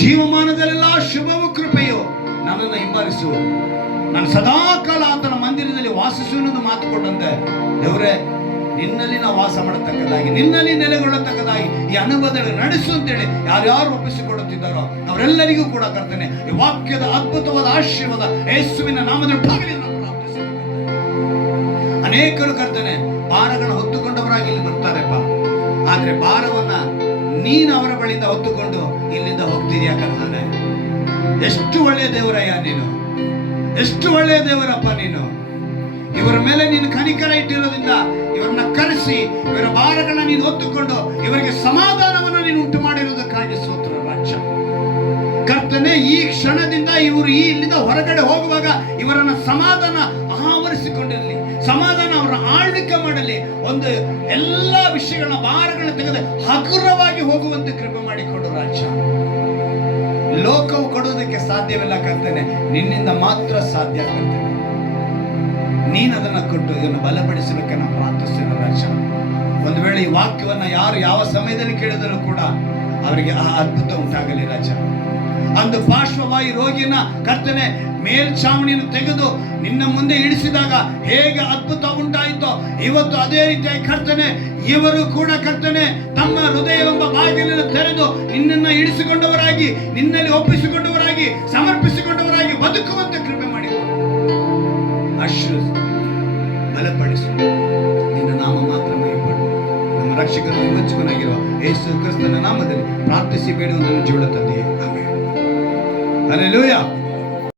ಜೀವಮಾನದಲ್ಲೆಲ್ಲ ಶುಭವು ಕೃಪೆಯು ನನ್ನನ್ನು ಹಿಂಬಾಲಿಸು, ನಾನು ಸದಾಕಾಲ ಆತನ ಮಂದಿರದಲ್ಲಿ ವಾಸಿಸುವನೆಂದು ಮಾತು ಕೊಟ್ಟಂತೆ ದೇವರೇ, ನಿನ್ನಲ್ಲಿ ನಾವು ವಾಸ ಮಾಡತಕ್ಕದಾಗಿ, ನಿನ್ನಲ್ಲಿ ನೆಲೆಗೊಳ್ಳತಕ್ಕದಾಗಿ ಈ ಅನುಭವದಲ್ಲಿ ನಡೆಸು ಅಂತೇಳಿ ಯಾರ್ಯಾರು ಒಪ್ಪಿಸಿಕೊಳ್ಳುತ್ತಿದ್ದಾರೋ ಅವರೆಲ್ಲರಿಗೂ ಕೂಡ ಕರ್ತನೆ ಈ ವಾಕ್ಯದ ಅದ್ಭುತವಾದ ಆಶೀರ್ವಾದ ಯೇಸುವಿನ ನಾಮದಲ್ಲಿ ಭಾಗಲಿ ನಾವು ಪ್ರಾರ್ಥಿಸುತ್ತೇವೆ. ಅನೇಕರು ಕರ್ತನೆ ಭಾರಗಳನ್ನು ಹೊತ್ತುಕೊಂಡವರಾಗಿ ಇಲ್ಲಿ ಬರ್ತಾರೆಪ್ಪ, ಆದ್ರೆ ಭಾರವನ್ನ ನೀನು ಅವರ ಬಳಿಯಿಂದ ಹೊತ್ತುಕೊಂಡು ಇಲ್ಲಿಂದ ಹೋಗ್ತಿದ್ಯಾ ಕರ್ತನೆ. ಎಷ್ಟು ಒಳ್ಳೆಯ ದೇವರಯ್ಯ ನೀನು, ಎಷ್ಟು ಒಳ್ಳೆಯ ದೇವರಪ್ಪ ನೀನು. ಇವರ ಮೇಲೆ ನೀನು ಕನಿಕರ ಇಟ್ಟಿರೋದ್ರಿಂದ ಇವರನ್ನ ಕರೆಸಿ ಇವರ ಭಾರಗಳನ್ನ ನೀನು ಹೊತ್ತುಕೊಂಡು ಇವರಿಗೆ ಸಮಾಧಾನವನ್ನು ನೀನು ಉಂಟು ಮಾಡಿರುವುದಕ್ಕಾಗಿ ಸ್ತೋತ್ರ ರಾಜ. ಕರ್ತನೆ, ಈ ಕ್ಷಣದಿಂದ ಇವರು ಇಲ್ಲಿಂದ ಹೊರಗಡೆ ಹೋಗುವಾಗ ಇವರನ್ನ ಸಮಾಧಾನ ಆವರಿಸಿಕೊಂಡಿರಲಿ, ಸಮಾಧಾನ ಅವರ ಆಳ್ವಿಕೆ ಮಾಡಲಿ. ಒಂದು ಎಲ್ಲ ವಿಷಯಗಳನ್ನ ಭಾರಗಳನ್ನ ತೆಗೆದು ಹಗುರವಾಗಿ ಹೋಗುವಂತೆ ಕೃಪೆ ಮಾಡಿಕೊಡು ರಾಜ. ಲೋಕವು ಕೊಡುವುದಕ್ಕೆ ಸಾಧ್ಯವಿಲ್ಲ ಕರ್ತನೆ, ನಿನ್ನಿಂದ ಮಾತ್ರ ಸಾಧ್ಯ ಕರ್ತನೆ. ನೀನು ಅದನ್ನು ಕೊಟ್ಟು ಇದನ್ನು ಬಲಪಡಿಸಲಿಕ್ಕೆ ನಾವು ಪ್ರಾರ್ಥಿಸ್ತೇವೆ ರಾಜ. ಒಂದು ವೇಳೆ ಈ ವಾಕ್ಯವನ್ನ ಯಾರು ಯಾವ ಸಮಯದಲ್ಲಿ ಕೇಳಿದರೂ ಕೂಡ ಅವರಿಗೆ ಆ ಅದ್ಭುತ ಉಂಟಾಗಲಿ ರಾಜ. ಅಂದು ಪಾರ್ಶ್ವವಾಯು ರೋಗಿನ ಕರ್ತನೆ ಮೇಲ್ಛಾವಣಿಯನ್ನು ತೆಗೆದು ನಿನ್ನ ಮುಂದೆ ಇಳಿಸಿದಾಗ ಹೇಗೆ ಅದ್ಭುತ ಉಂಟಾಯಿತೋ, ಇವತ್ತು ಅದೇ ರೀತಿಯಾಗಿ ಕರ್ತನೆ ಇವರು ಕೂಡ ಕರ್ತನೆ ತಮ್ಮ ಹೃದಯವೆಂಬ ಬಾಗಿಲನ್ನು ತೆರೆದು ನಿನ್ನನ್ನು ಇಳಿಸಿಕೊಂಡವರಾಗಿ, ನಿನ್ನಲ್ಲಿ ಒಪ್ಪಿಸಿಕೊಂಡವರಾಗಿ, ಸಮರ್ಪಿಸಿಕೊಂಡವರಾಗಿ ಬದುಕುವಂತೆ ಕೃಪೆ ಮಾಡಿ ಆಶೀರ್ವದಿಸು, ಬಲಪಡಿಸು. ನಿನ್ನ ನಾಮ ಮಾತ್ರ ಮಹಿಮಪಡು. ನಮ್ಮ ರಕ್ಷಕನು ವಿಮೋಚಕನಾಗಿರುವ ಯೇಸು ಕ್ರಿಸ್ತನ ನಾಮದಲ್ಲಿ ಪ್ರಾರ್ಥಿಸಿ ಬೇಡುವುದನ್ನು ಜೀವನ ತಂದೆಯೇ, ಆಮೆನ್. ಹಲ್ಲೆಲೂಯಾ.